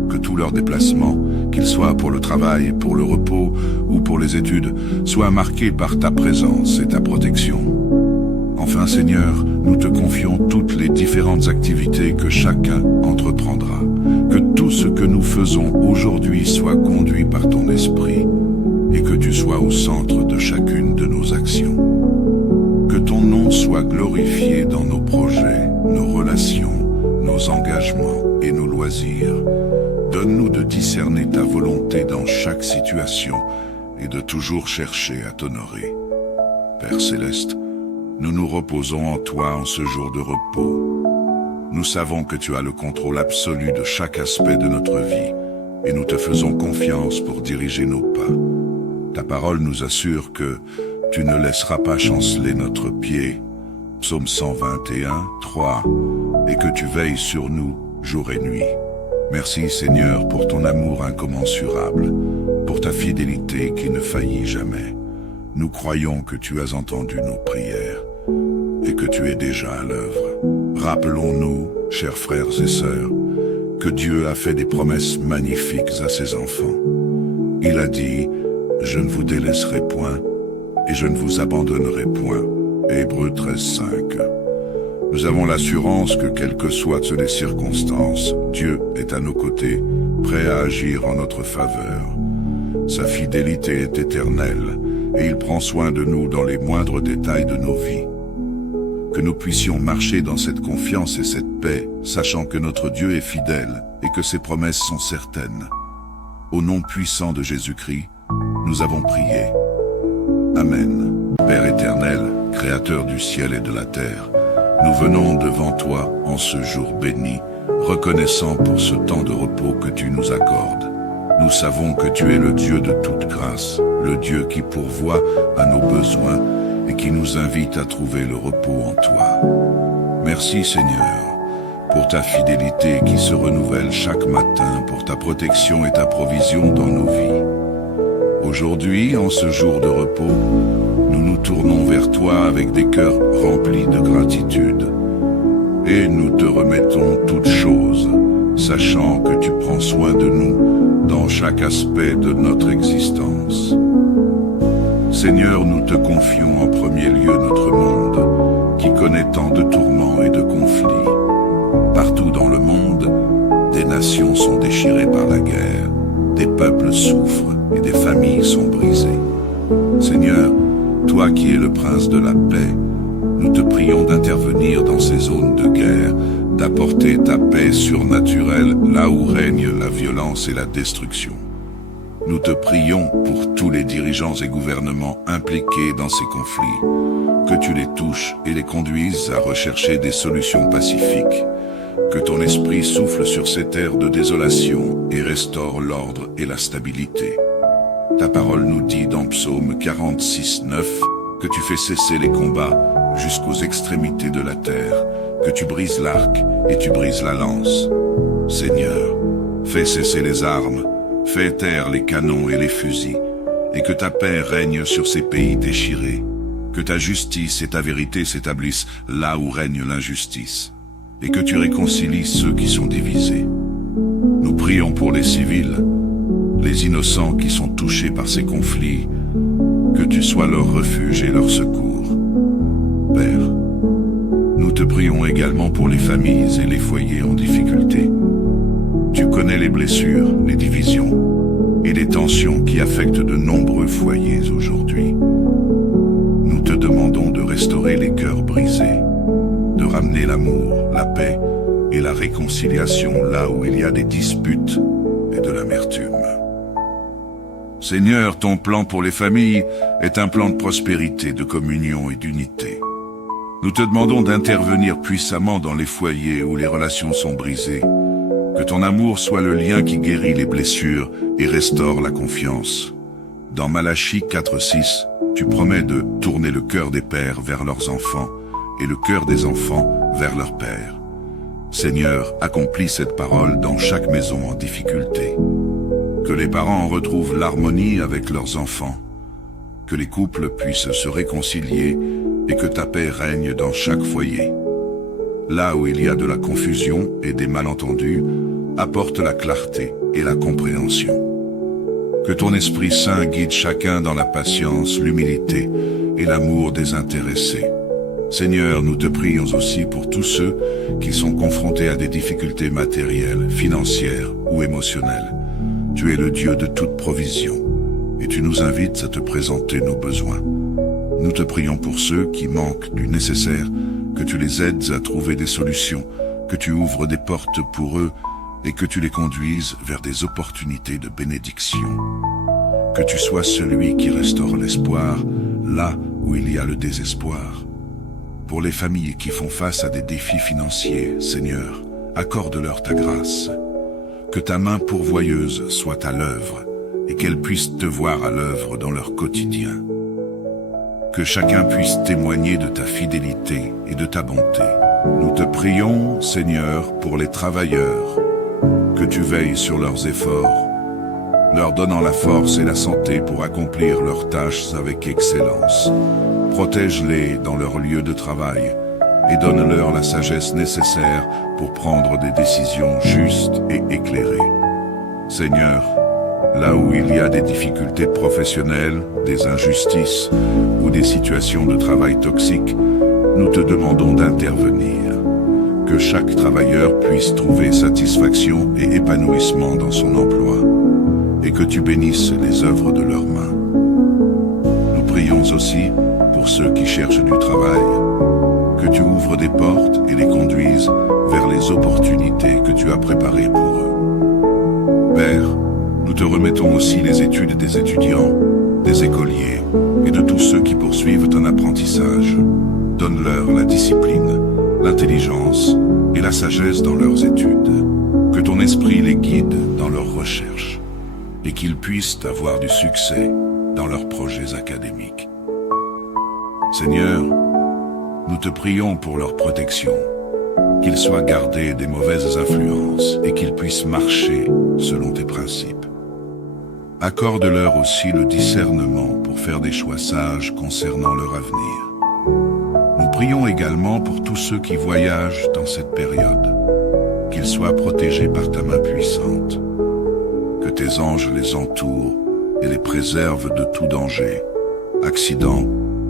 Que tous leurs déplacements, qu'ils soient pour le travail, pour le repos ou pour les études, soient marqués par ta présence et ta protection. Enfin, Seigneur, nous te confions toutes les différentes activités que chacun entreprendra. Que tout ce que nous faisons aujourd'hui soit conduit par ton esprit et que tu sois au centre de chacune de nos actions. Que ton nom soit glorifié dans nos projets, nos relations, nos engagements et nos loisirs. Donne-nous de discerner ta volonté dans chaque situation et de toujours chercher à t'honorer. Père Céleste, nous nous reposons en toi en ce jour de repos. Nous savons que tu as le contrôle absolu de chaque aspect de notre vie et nous te faisons confiance pour diriger nos pas. Ta parole nous assure que tu ne laisseras pas chanceler notre pied. Psaume 121, 3, et que tu veilles sur nous jour et nuit. Merci Seigneur pour ton amour incommensurable, pour ta fidélité qui ne faillit jamais. Nous croyons que tu as entendu nos prières et que tu es déjà à l'œuvre. Rappelons-nous, chers frères et sœurs, que Dieu a fait des promesses magnifiques à ses enfants. Il a dit « Je ne vous délaisserai point et je ne vous abandonnerai point ». Hébreux 13, 5. Nous avons l'assurance que quelles que soient les circonstances, Dieu est à nos côtés, prêt à agir en notre faveur. Sa fidélité est éternelle et il prend soin de nous dans les moindres détails de nos vies. Que nous puissions marcher dans cette confiance et cette paix, sachant que notre Dieu est fidèle et que ses promesses sont certaines. Au nom puissant de Jésus-Christ, nous avons prié. Amen. Père éternel, Créateur du ciel et de la terre, nous venons devant toi en ce jour béni, reconnaissant pour ce temps de repos que tu nous accordes. Nous savons que tu es le Dieu de toute grâce, le Dieu qui pourvoit à nos besoins et qui nous invite à trouver le repos en toi. Merci Seigneur, pour ta fidélité qui se renouvelle chaque matin, pour ta protection et ta provision dans nos vies. Aujourd'hui, en ce jour de repos, nous nous tournons vers toi avec des cœurs remplis de gratitude. Et nous te remettons toutes choses, sachant que tu prends soin de nous dans chaque aspect de notre existence. Seigneur, nous te confions en premier lieu notre monde, qui connaît tant de tourments et de conflits. Partout dans le monde, des nations sont déchirées par la guerre, des peuples souffrent et des familles sont brisées. Seigneur, toi qui es le prince de la paix, nous te prions d'intervenir dans ces zones de guerre, d'apporter ta paix surnaturelle là où règne la violence et la destruction. Nous te prions pour tous les dirigeants et gouvernements impliqués dans ces conflits, que tu les touches et les conduises à rechercher des solutions pacifiques, que ton esprit souffle sur ces terres de désolation et restaure l'ordre et la stabilité. Ta parole nous dit dans Psaume 46, 9, que tu fais cesser les combats jusqu'aux extrémités de la terre, que tu brises l'arc et tu brises la lance. Seigneur, fais cesser les armes, fais taire les canons et les fusils, et que ta paix règne sur ces pays déchirés, que ta justice et ta vérité s'établissent là où règne l'injustice, et que tu réconcilies ceux qui sont divisés. Nous prions pour les civils, les innocents qui sont touchés par ces conflits, que tu sois leur refuge et leur secours. Père, nous te prions également pour les familles et les foyers en difficulté. Tu connais les blessures, les divisions et les tensions qui affectent de nombreux foyers aujourd'hui. Nous te demandons de restaurer les cœurs brisés, de ramener l'amour, la paix et la réconciliation là où il y a des disputes et de l'amertume. Seigneur, ton plan pour les familles est un plan de prospérité, de communion et d'unité. Nous te demandons d'intervenir puissamment dans les foyers où les relations sont brisées, que ton amour soit le lien qui guérit les blessures et restaure la confiance. Dans Malachie 4:6, tu promets de tourner le cœur des pères vers leurs enfants et le cœur des enfants vers leurs pères. Seigneur, accomplis cette parole dans chaque maison en difficulté. Que les parents retrouvent l'harmonie avec leurs enfants, que les couples puissent se réconcilier et que ta paix règne dans chaque foyer. Là où il y a de la confusion et des malentendus, apporte la clarté et la compréhension. Que ton Esprit Saint guide chacun dans la patience, l'humilité et l'amour désintéressé. Seigneur, nous te prions aussi pour tous ceux qui sont confrontés à des difficultés matérielles, financières ou émotionnelles. Tu es le Dieu de toute provision et tu nous invites à te présenter nos besoins. Nous te prions pour ceux qui manquent du nécessaire, que tu les aides à trouver des solutions, que tu ouvres des portes pour eux et que tu les conduises vers des opportunités de bénédiction. Que tu sois celui qui restaure l'espoir là où il y a le désespoir. Pour les familles qui font face à des défis financiers, Seigneur, accorde-leur ta grâce. Que ta main pourvoyeuse soit à l'œuvre et qu'elles puissent te voir à l'œuvre dans leur quotidien. Que chacun puisse témoigner de ta fidélité et de ta bonté. Nous te prions, Seigneur, pour les travailleurs, que tu veilles sur leurs efforts, leur donnant la force et la santé pour accomplir leurs tâches avec excellence. Protège-les dans leur lieu de travail et donne-leur la sagesse nécessaire pour prendre des décisions justes et éclairées. Seigneur, là où il y a des difficultés professionnelles, des injustices ou des situations de travail toxiques, nous te demandons d'intervenir. Que chaque travailleur puisse trouver satisfaction et épanouissement dans son emploi, et que tu bénisses les œuvres de leurs mains. Nous prions aussi pour ceux qui cherchent du travail, que tu ouvres des portes et les conduises vers les opportunités que tu as préparées pour eux. Père, nous te remettons aussi les études des étudiants, des écoliers et de tous ceux qui poursuivent un apprentissage. Donne-leur la discipline, l'intelligence et la sagesse dans leurs études. Que ton esprit les guide dans leurs recherches et qu'ils puissent avoir du succès dans leurs projets académiques. Seigneur, nous te prions pour leur protection, qu'ils soient gardés des mauvaises influences et qu'ils puissent marcher selon tes principes. Accorde-leur aussi le discernement pour faire des choix sages concernant leur avenir. Nous prions également pour tous ceux qui voyagent dans cette période, qu'ils soient protégés par ta main puissante, que tes anges les entourent et les préservent de tout danger, accident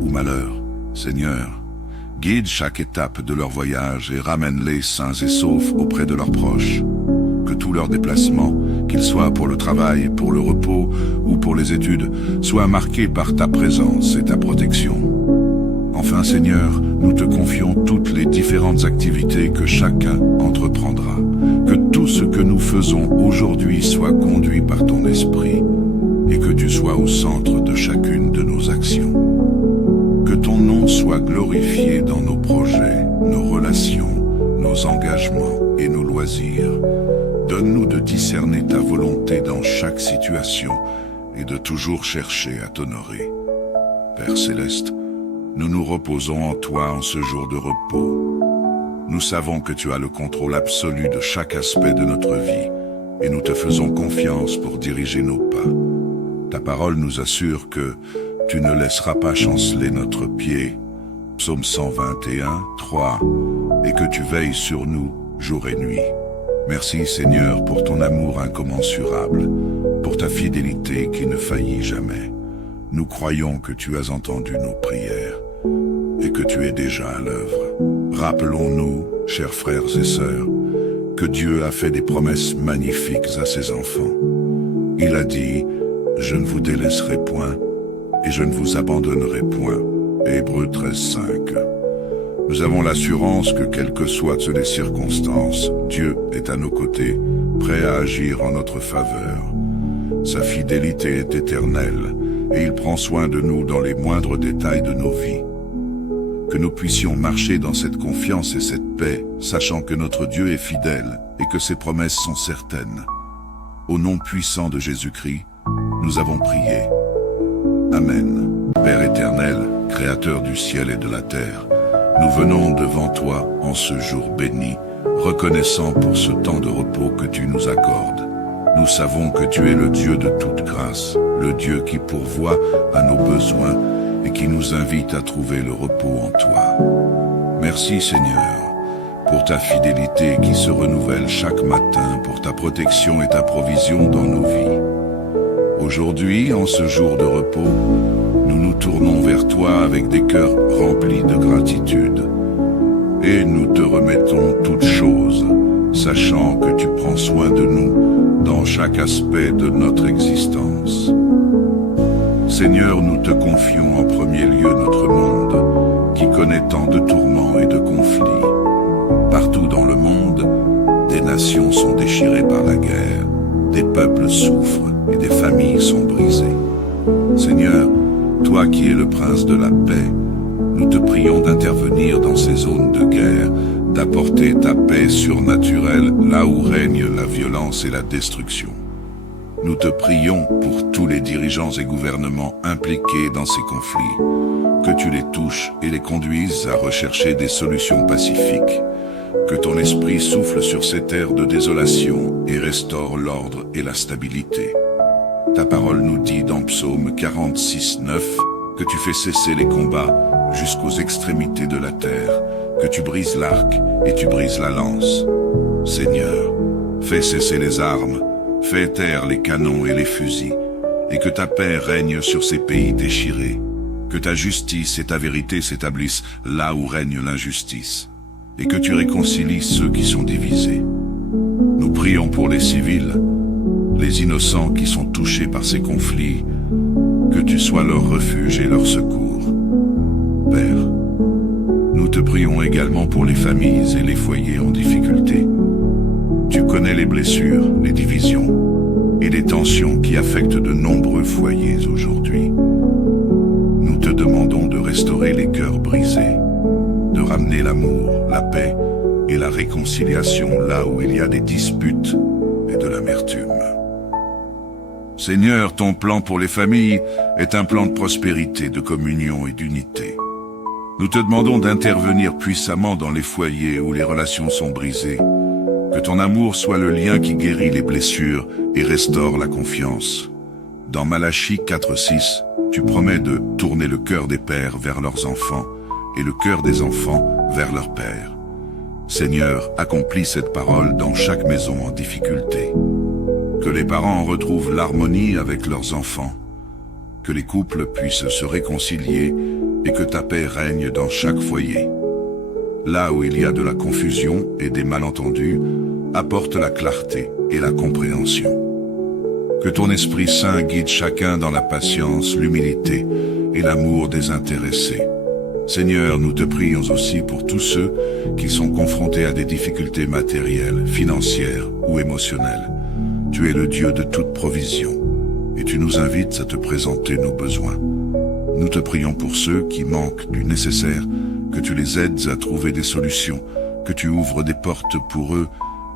ou malheur. Seigneur, guide chaque étape de leur voyage et ramène-les sains et saufs auprès de leurs proches. Que tous leurs déplacements, qu'ils soient pour le travail, pour le repos ou pour les études, soient marqués par ta présence et ta protection. Enfin, Seigneur, nous te confions toutes les différentes activités que chacun entreprendra. Que tout ce que nous faisons aujourd'hui soit conduit par ton esprit et que tu sois au centre de chacune de nos actions. Que ton nom soit glorifié dans nos projets, nos relations, nos engagements et nos loisirs. Donne-nous de discerner ta volonté dans chaque situation et de toujours chercher à t'honorer. Père Céleste, nous nous reposons en toi en ce jour de repos. Nous savons que tu as le contrôle absolu de chaque aspect de notre vie et nous te faisons confiance pour diriger nos pas. Ta parole nous assure que tu ne laisseras pas chanceler notre pied. Psaume 121, 3, et que tu veilles sur nous jour et nuit. Merci Seigneur pour ton amour incommensurable, pour ta fidélité qui ne faillit jamais. Nous croyons que tu as entendu nos prières et que tu es déjà à l'œuvre. Rappelons-nous, chers frères et sœurs, que Dieu a fait des promesses magnifiques à ses enfants. Il a dit « Je ne vous délaisserai point et je ne vous abandonnerai point ». Hébreux 13, 5. Nous avons l'assurance que quelles que soient les circonstances, Dieu est à nos côtés, prêt à agir en notre faveur. Sa fidélité est éternelle et il prend soin de nous dans les moindres détails de nos vies. Que nous puissions marcher dans cette confiance et cette paix, sachant que notre Dieu est fidèle et que ses promesses sont certaines. Au nom puissant de Jésus-Christ, nous avons prié. Amen. Père éternel, Créateur du ciel et de la terre, nous venons devant toi en ce jour béni, reconnaissant pour ce temps de repos que tu nous accordes. Nous savons que tu es le Dieu de toute grâce, le Dieu qui pourvoit à nos besoins et qui nous invite à trouver le repos en toi. Merci Seigneur, pour ta fidélité qui se renouvelle chaque matin, pour ta protection et ta provision dans nos vies. Aujourd'hui, en ce jour de repos, nous nous tournons vers toi avec des cœurs remplis de gratitude. Et nous te remettons toutes choses, sachant que tu prends soin de nous dans chaque aspect de notre existence. Seigneur, nous te confions en premier lieu notre monde, qui connaît tant de tourments et de conflits. Partout dans le monde, des nations sont déchirées par la guerre, des peuples souffrent et des familles sont brisées. Seigneur, toi qui es le prince de la paix, nous te prions d'intervenir dans ces zones de guerre, d'apporter ta paix surnaturelle là où règne la violence et la destruction. Nous te prions pour tous les dirigeants et gouvernements impliqués dans ces conflits, que tu les touches et les conduises à rechercher des solutions pacifiques, que ton esprit souffle sur ces terres de désolation et restaure l'ordre et la stabilité. Ta parole nous dit dans Psaume 46, 9 que tu fais cesser les combats jusqu'aux extrémités de la terre, que tu brises l'arc et tu brises la lance. Seigneur, fais cesser les armes, fais taire les canons et les fusils, et que ta paix règne sur ces pays déchirés, que ta justice et ta vérité s'établissent là où règne l'injustice, et que tu réconcilies ceux qui sont divisés. Nous prions pour les civils, les innocents qui sont touchés par ces conflits, que tu sois leur refuge et leur secours. Père, nous te prions également pour les familles et les foyers en difficulté. Tu connais les blessures, les divisions et les tensions qui affectent de nombreux foyers aujourd'hui. Nous te demandons de restaurer les cœurs brisés, de ramener l'amour, la paix et la réconciliation là où il y a des disputes et de l'amertume. Seigneur, ton plan pour les familles est un plan de prospérité, de communion et d'unité. Nous te demandons d'intervenir puissamment dans les foyers où les relations sont brisées, que ton amour soit le lien qui guérit les blessures et restaure la confiance. Dans Malachie 4:6, tu promets de tourner le cœur des pères vers leurs enfants et le cœur des enfants vers leurs pères. Seigneur, accomplis cette parole dans chaque maison en difficulté. Que les parents retrouvent l'harmonie avec leurs enfants, que les couples puissent se réconcilier et que ta paix règne dans chaque foyer. Là où il y a de la confusion et des malentendus, apporte la clarté et la compréhension. Que ton Esprit Saint guide chacun dans la patience, l'humilité et l'amour désintéressé. Seigneur, nous te prions aussi pour tous ceux qui sont confrontés à des difficultés matérielles, financières ou émotionnelles. Tu es le Dieu de toute provision et tu nous invites à te présenter nos besoins. Nous te prions pour ceux qui manquent du nécessaire, que tu les aides à trouver des solutions, que tu ouvres des portes pour eux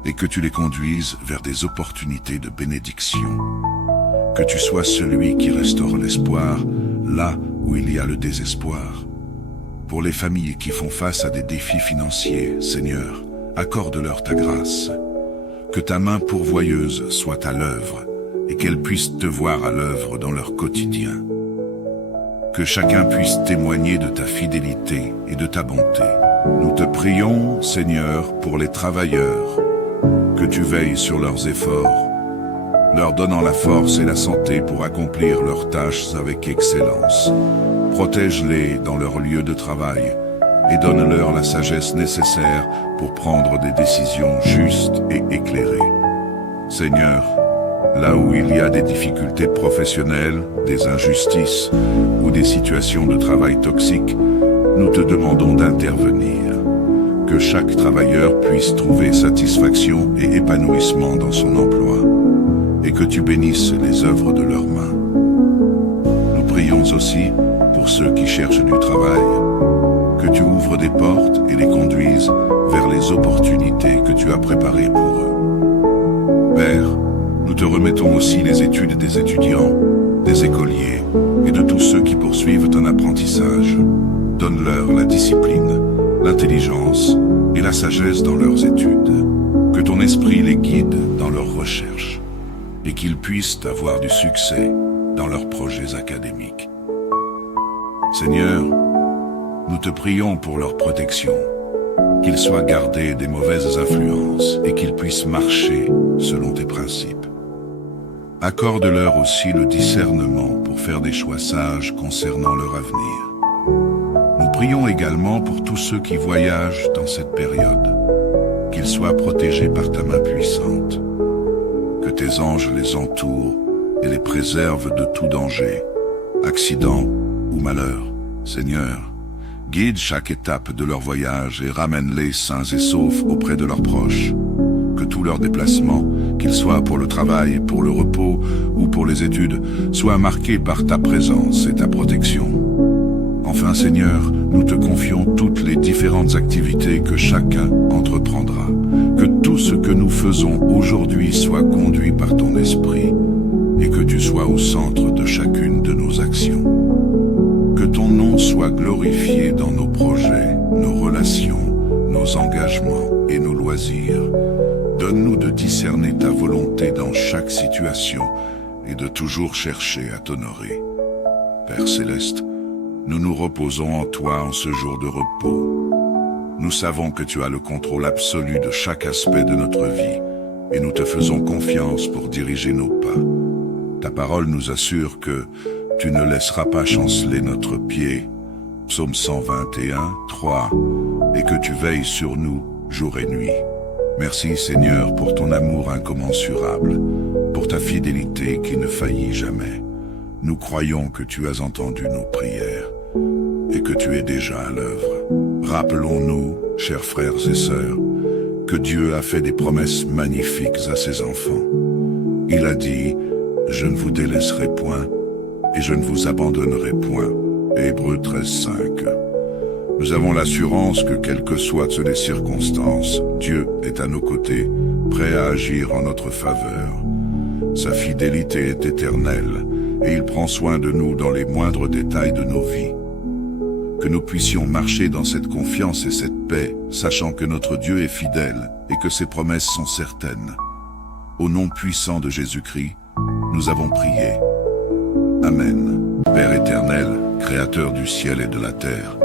et que tu les conduises vers des opportunités de bénédiction. Que tu sois celui qui restaure l'espoir là où il y a le désespoir. Pour les familles qui font face à des défis financiers, Seigneur, accorde-leur ta grâce. Que ta main pourvoyeuse soit à l'œuvre et qu'elles puissent te voir à l'œuvre dans leur quotidien. Que chacun puisse témoigner de ta fidélité et de ta bonté. Nous te prions, Seigneur, pour les travailleurs, que tu veilles sur leurs efforts, leur donnant la force et la santé pour accomplir leurs tâches avec excellence. Protège-les dans leur lieu de travail et donne-leur la sagesse nécessaire pour prendre des décisions justes et éclairées. Seigneur, là où il y a des difficultés professionnelles, des injustices ou des situations de travail toxiques, nous te demandons d'intervenir. Que chaque travailleur puisse trouver satisfaction et épanouissement dans son emploi, et que tu bénisses les œuvres de leurs mains. Nous prions aussi pour ceux qui cherchent du travail, que tu ouvres des portes et les conduises vers les opportunités que tu as préparées pour eux. Père, nous te remettons aussi les études des étudiants, des écoliers et de tous ceux qui poursuivent un apprentissage. Donne-leur la discipline, l'intelligence et la sagesse dans leurs études. Que ton esprit les guide dans leurs recherches et qu'ils puissent avoir du succès dans leurs projets académiques. Seigneur, nous te prions pour leur protection, qu'ils soient gardés des mauvaises influences et qu'ils puissent marcher selon tes principes. Accorde-leur aussi le discernement pour faire des choix sages concernant leur avenir. Nous prions également pour tous ceux qui voyagent dans cette période, qu'ils soient protégés par ta main puissante, que tes anges les entourent et les préservent de tout danger, accident ou malheur. Seigneur, guide chaque étape de leur voyage et ramène-les sains et saufs auprès de leurs proches. Que tous leurs déplacements, qu'ils soient pour le travail, pour le repos ou pour les études, soient marqués par ta présence et ta protection. Enfin, Seigneur, nous te confions toutes les différentes activités que chacun entreprendra. Que tout ce que nous faisons aujourd'hui soit conduit par ton esprit et que tu sois au centre de chacune de nos actions. Que ton nom soit glorifié dans nos projets, nos relations, nos engagements et nos loisirs. Donne-nous de discerner ta volonté dans chaque situation et de toujours chercher à t'honorer. Père Céleste, nous nous reposons en toi en ce jour de repos. Nous savons que tu as le contrôle absolu de chaque aspect de notre vie et nous te faisons confiance pour diriger nos pas. Ta parole nous assure que tu ne laisseras pas chanceler notre pied. Psaume 121, 3, et que tu veilles sur nous jour et nuit. Merci Seigneur pour ton amour incommensurable, pour ta fidélité qui ne faillit jamais. Nous croyons que tu as entendu nos prières et que tu es déjà à l'œuvre. Rappelons-nous, chers frères et sœurs, que Dieu a fait des promesses magnifiques à ses enfants. Il a dit, « Je ne vous délaisserai point et je ne vous abandonnerai point ». Hébreux 13, 5. Nous avons l'assurance que quelles que soient les circonstances, Dieu est à nos côtés, prêt à agir en notre faveur. Sa fidélité est éternelle et il prend soin de nous dans les moindres détails de nos vies. Que nous puissions marcher dans cette confiance et cette paix, sachant que notre Dieu est fidèle et que ses promesses sont certaines. Au nom puissant de Jésus-Christ, nous avons prié. Amen. Père éternel, Créateur du ciel et de la terre,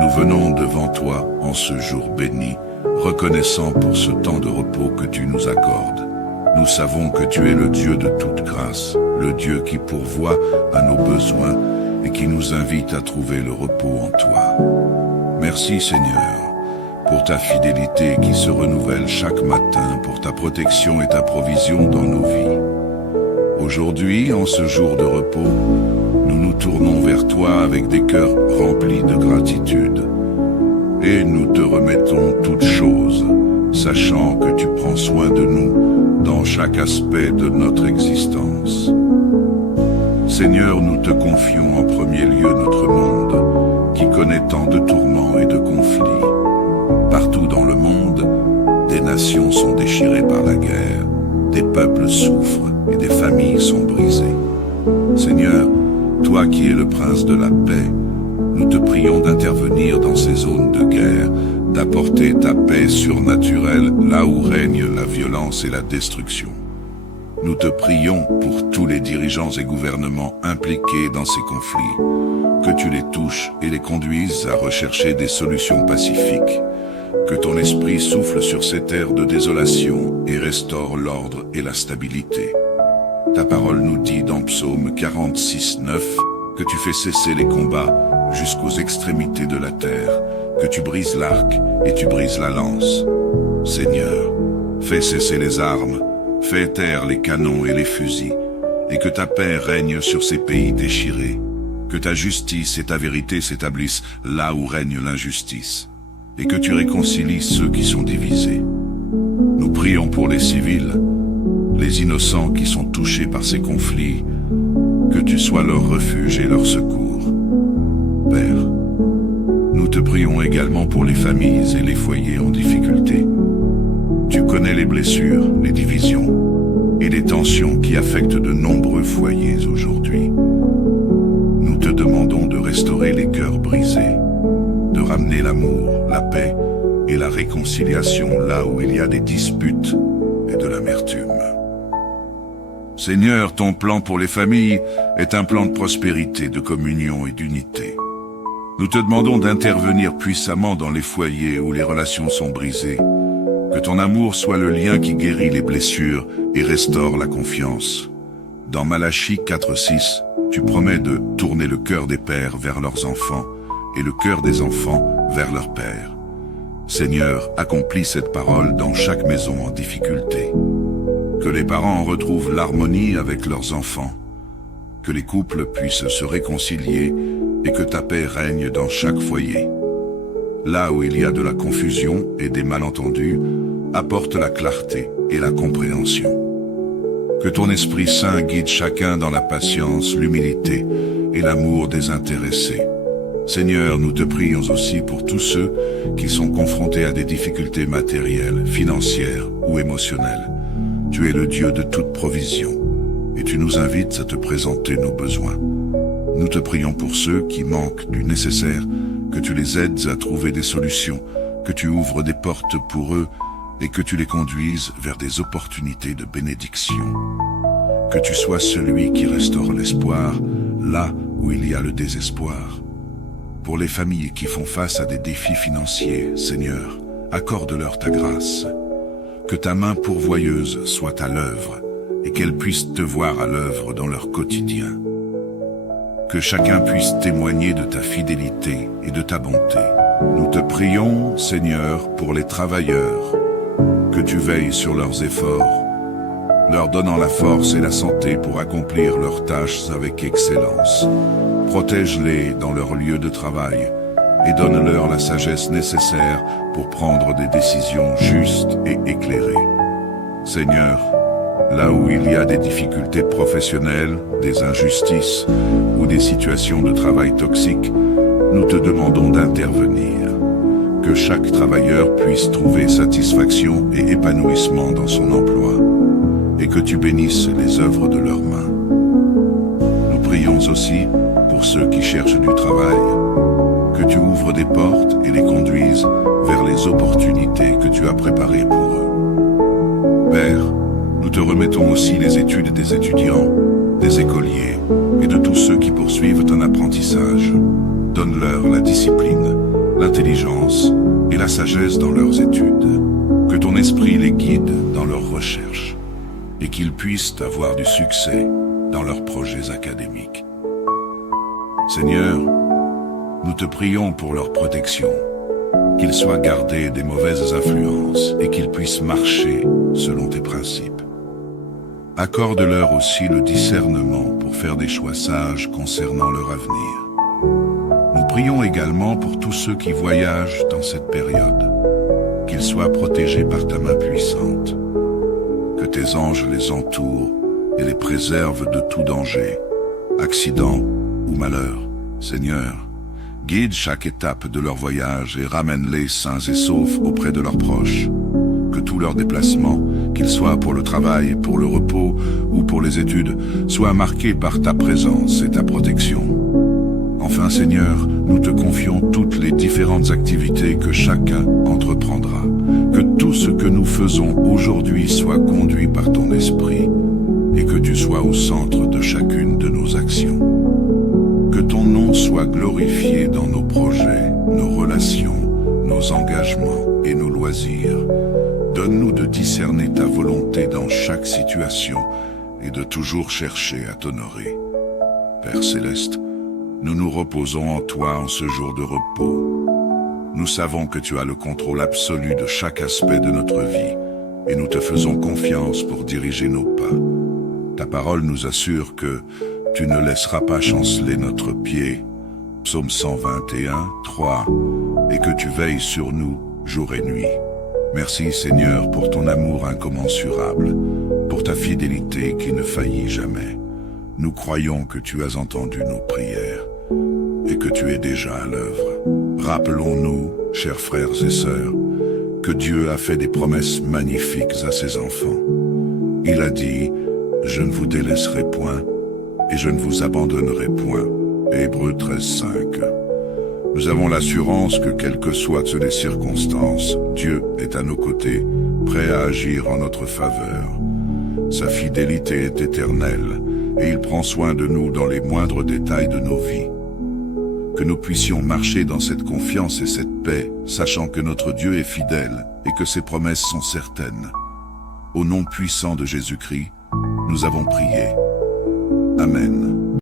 nous venons devant toi en ce jour béni, reconnaissant pour ce temps de repos que tu nous accordes. Nous savons que tu es le Dieu de toute grâce, le Dieu qui pourvoit à nos besoins et qui nous invite à trouver le repos en toi. Merci Seigneur, pour ta fidélité qui se renouvelle chaque matin, pour ta protection et ta provision dans nos vies. Aujourd'hui, en ce jour de repos, nous nous tournons vers toi avec des cœurs remplis de gratitude. Et nous te remettons toutes choses, sachant que tu prends soin de nous dans chaque aspect de notre existence. Seigneur, nous te confions en premier lieu notre monde, qui connaît tant de tourments et de conflits. Partout dans le monde, des nations sont déchirées par la guerre, des peuples souffrent et des familles sont brisées. Seigneur, toi qui es le prince de la paix, nous te prions d'intervenir dans ces zones de guerre, d'apporter ta paix surnaturelle là où règne la violence et la destruction. Nous te prions pour tous les dirigeants et gouvernements impliqués dans ces conflits, que tu les touches et les conduises à rechercher des solutions pacifiques, que ton esprit souffle sur ces terres de désolation et restaure l'ordre et la stabilité. Ta parole nous dit dans Psaume 46, 9 que tu fais cesser les combats jusqu'aux extrémités de la terre, que tu brises l'arc et tu brises la lance. Seigneur, fais cesser les armes, fais taire les canons et les fusils, et que ta paix règne sur ces pays déchirés, que ta justice et ta vérité s'établissent là où règne l'injustice, et que tu réconcilies ceux qui sont divisés. Nous prions pour les civils, les innocents qui sont touchés par ces conflits, que tu sois leur refuge et leur secours. Père, nous te prions également pour les familles et les foyers en difficulté. Tu connais les blessures, les divisions et les tensions qui affectent de nombreux foyers aujourd'hui. Nous te demandons de restaurer les cœurs brisés, de ramener l'amour, la paix et la réconciliation là où il y a des disputes et de l'amertume. Seigneur, ton plan pour les familles est un plan de prospérité, de communion et d'unité. Nous te demandons d'intervenir puissamment dans les foyers où les relations sont brisées, que ton amour soit le lien qui guérit les blessures et restaure la confiance. Dans Malachie 4:6, tu promets de tourner le cœur des pères vers leurs enfants et le cœur des enfants vers leurs pères. Seigneur, accomplis cette parole dans chaque maison en difficulté. Que les parents retrouvent l'harmonie avec leurs enfants, que les couples puissent se réconcilier et que ta paix règne dans chaque foyer. Là où il y a de la confusion et des malentendus, apporte la clarté et la compréhension. Que ton Esprit Saint guide chacun dans la patience, l'humilité et l'amour désintéressé. Seigneur, nous te prions aussi pour tous ceux qui sont confrontés à des difficultés matérielles, financières ou émotionnelles. Tu es le Dieu de toute provision et tu nous invites à te présenter nos besoins. Nous te prions pour ceux qui manquent du nécessaire, que tu les aides à trouver des solutions, que tu ouvres des portes pour eux et que tu les conduises vers des opportunités de bénédiction. Que tu sois celui qui restaure l'espoir là où il y a le désespoir. Pour les familles qui font face à des défis financiers, Seigneur, accorde-leur ta grâce. Que ta main pourvoyeuse soit à l'œuvre et qu'elles puissent te voir à l'œuvre dans leur quotidien. Que chacun puisse témoigner de ta fidélité et de ta bonté. Nous te prions, Seigneur, pour les travailleurs, que tu veilles sur leurs efforts, leur donnant la force et la santé pour accomplir leurs tâches avec excellence. Protège-les dans leur lieu de travail et donne-leur la sagesse nécessaire pour prendre des décisions justes et éclairées. Seigneur, là où il y a des difficultés professionnelles, des injustices ou des situations de travail toxiques, nous te demandons d'intervenir. Que chaque travailleur puisse trouver satisfaction et épanouissement dans son emploi, et que tu bénisses les œuvres de leurs mains. Nous prions aussi pour ceux qui cherchent du travail, que tu ouvres des portes et les conduises vers les opportunités que tu as préparées pour eux. Père, nous te remettons aussi les études des étudiants, des écoliers et de tous ceux qui poursuivent un apprentissage. Donne-leur la discipline, l'intelligence et la sagesse dans leurs études. Que ton esprit les guide dans leurs recherches et qu'ils puissent avoir du succès dans leurs projets académiques. Seigneur, nous te prions pour leur protection, qu'ils soient gardés des mauvaises influences et qu'ils puissent marcher selon tes principes. Accorde-leur aussi le discernement pour faire des choix sages concernant leur avenir. Nous prions également pour tous ceux qui voyagent dans cette période, qu'ils soient protégés par ta main puissante, que tes anges les entourent et les préservent de tout danger, accident ou malheur. Seigneur, guide chaque étape de leur voyage et ramène-les sains et saufs auprès de leurs proches. Que tous leurs déplacements, qu'ils soient pour le travail, pour le repos ou pour les études, soient marqués par ta présence et ta protection. Enfin, Seigneur, nous te confions toutes les différentes activités que chacun entreprendra. Que tout ce que nous faisons aujourd'hui soit conduit par ton esprit et que tu sois au centre de chacune de nos actions. Que ton nom soit glorifié dans nos projets, nos relations, nos engagements et nos loisirs. Donne-nous de discerner ta volonté dans chaque situation et de toujours chercher à t'honorer. Père Céleste, nous nous reposons en toi en ce jour de repos. Nous savons que tu as le contrôle absolu de chaque aspect de notre vie et nous te faisons confiance pour diriger nos pas. Ta parole nous assure que tu ne laisseras pas chanceler notre pied. Psaume 121, 3, et que tu veilles sur nous jour et nuit. Merci Seigneur pour ton amour incommensurable, pour ta fidélité qui ne faillit jamais. Nous croyons que tu as entendu nos prières et que tu es déjà à l'œuvre. Rappelons-nous, chers frères et sœurs, que Dieu a fait des promesses magnifiques à ses enfants. Il a dit « Je ne vous délaisserai point et je ne vous abandonnerai point ». Hébreux 13, 5. Nous avons l'assurance que quelles que soient les circonstances, Dieu est à nos côtés, prêt à agir en notre faveur. Sa fidélité est éternelle et il prend soin de nous dans les moindres détails de nos vies. Que nous puissions marcher dans cette confiance et cette paix, sachant que notre Dieu est fidèle et que ses promesses sont certaines. Au nom puissant de Jésus-Christ, nous avons prié. Amen.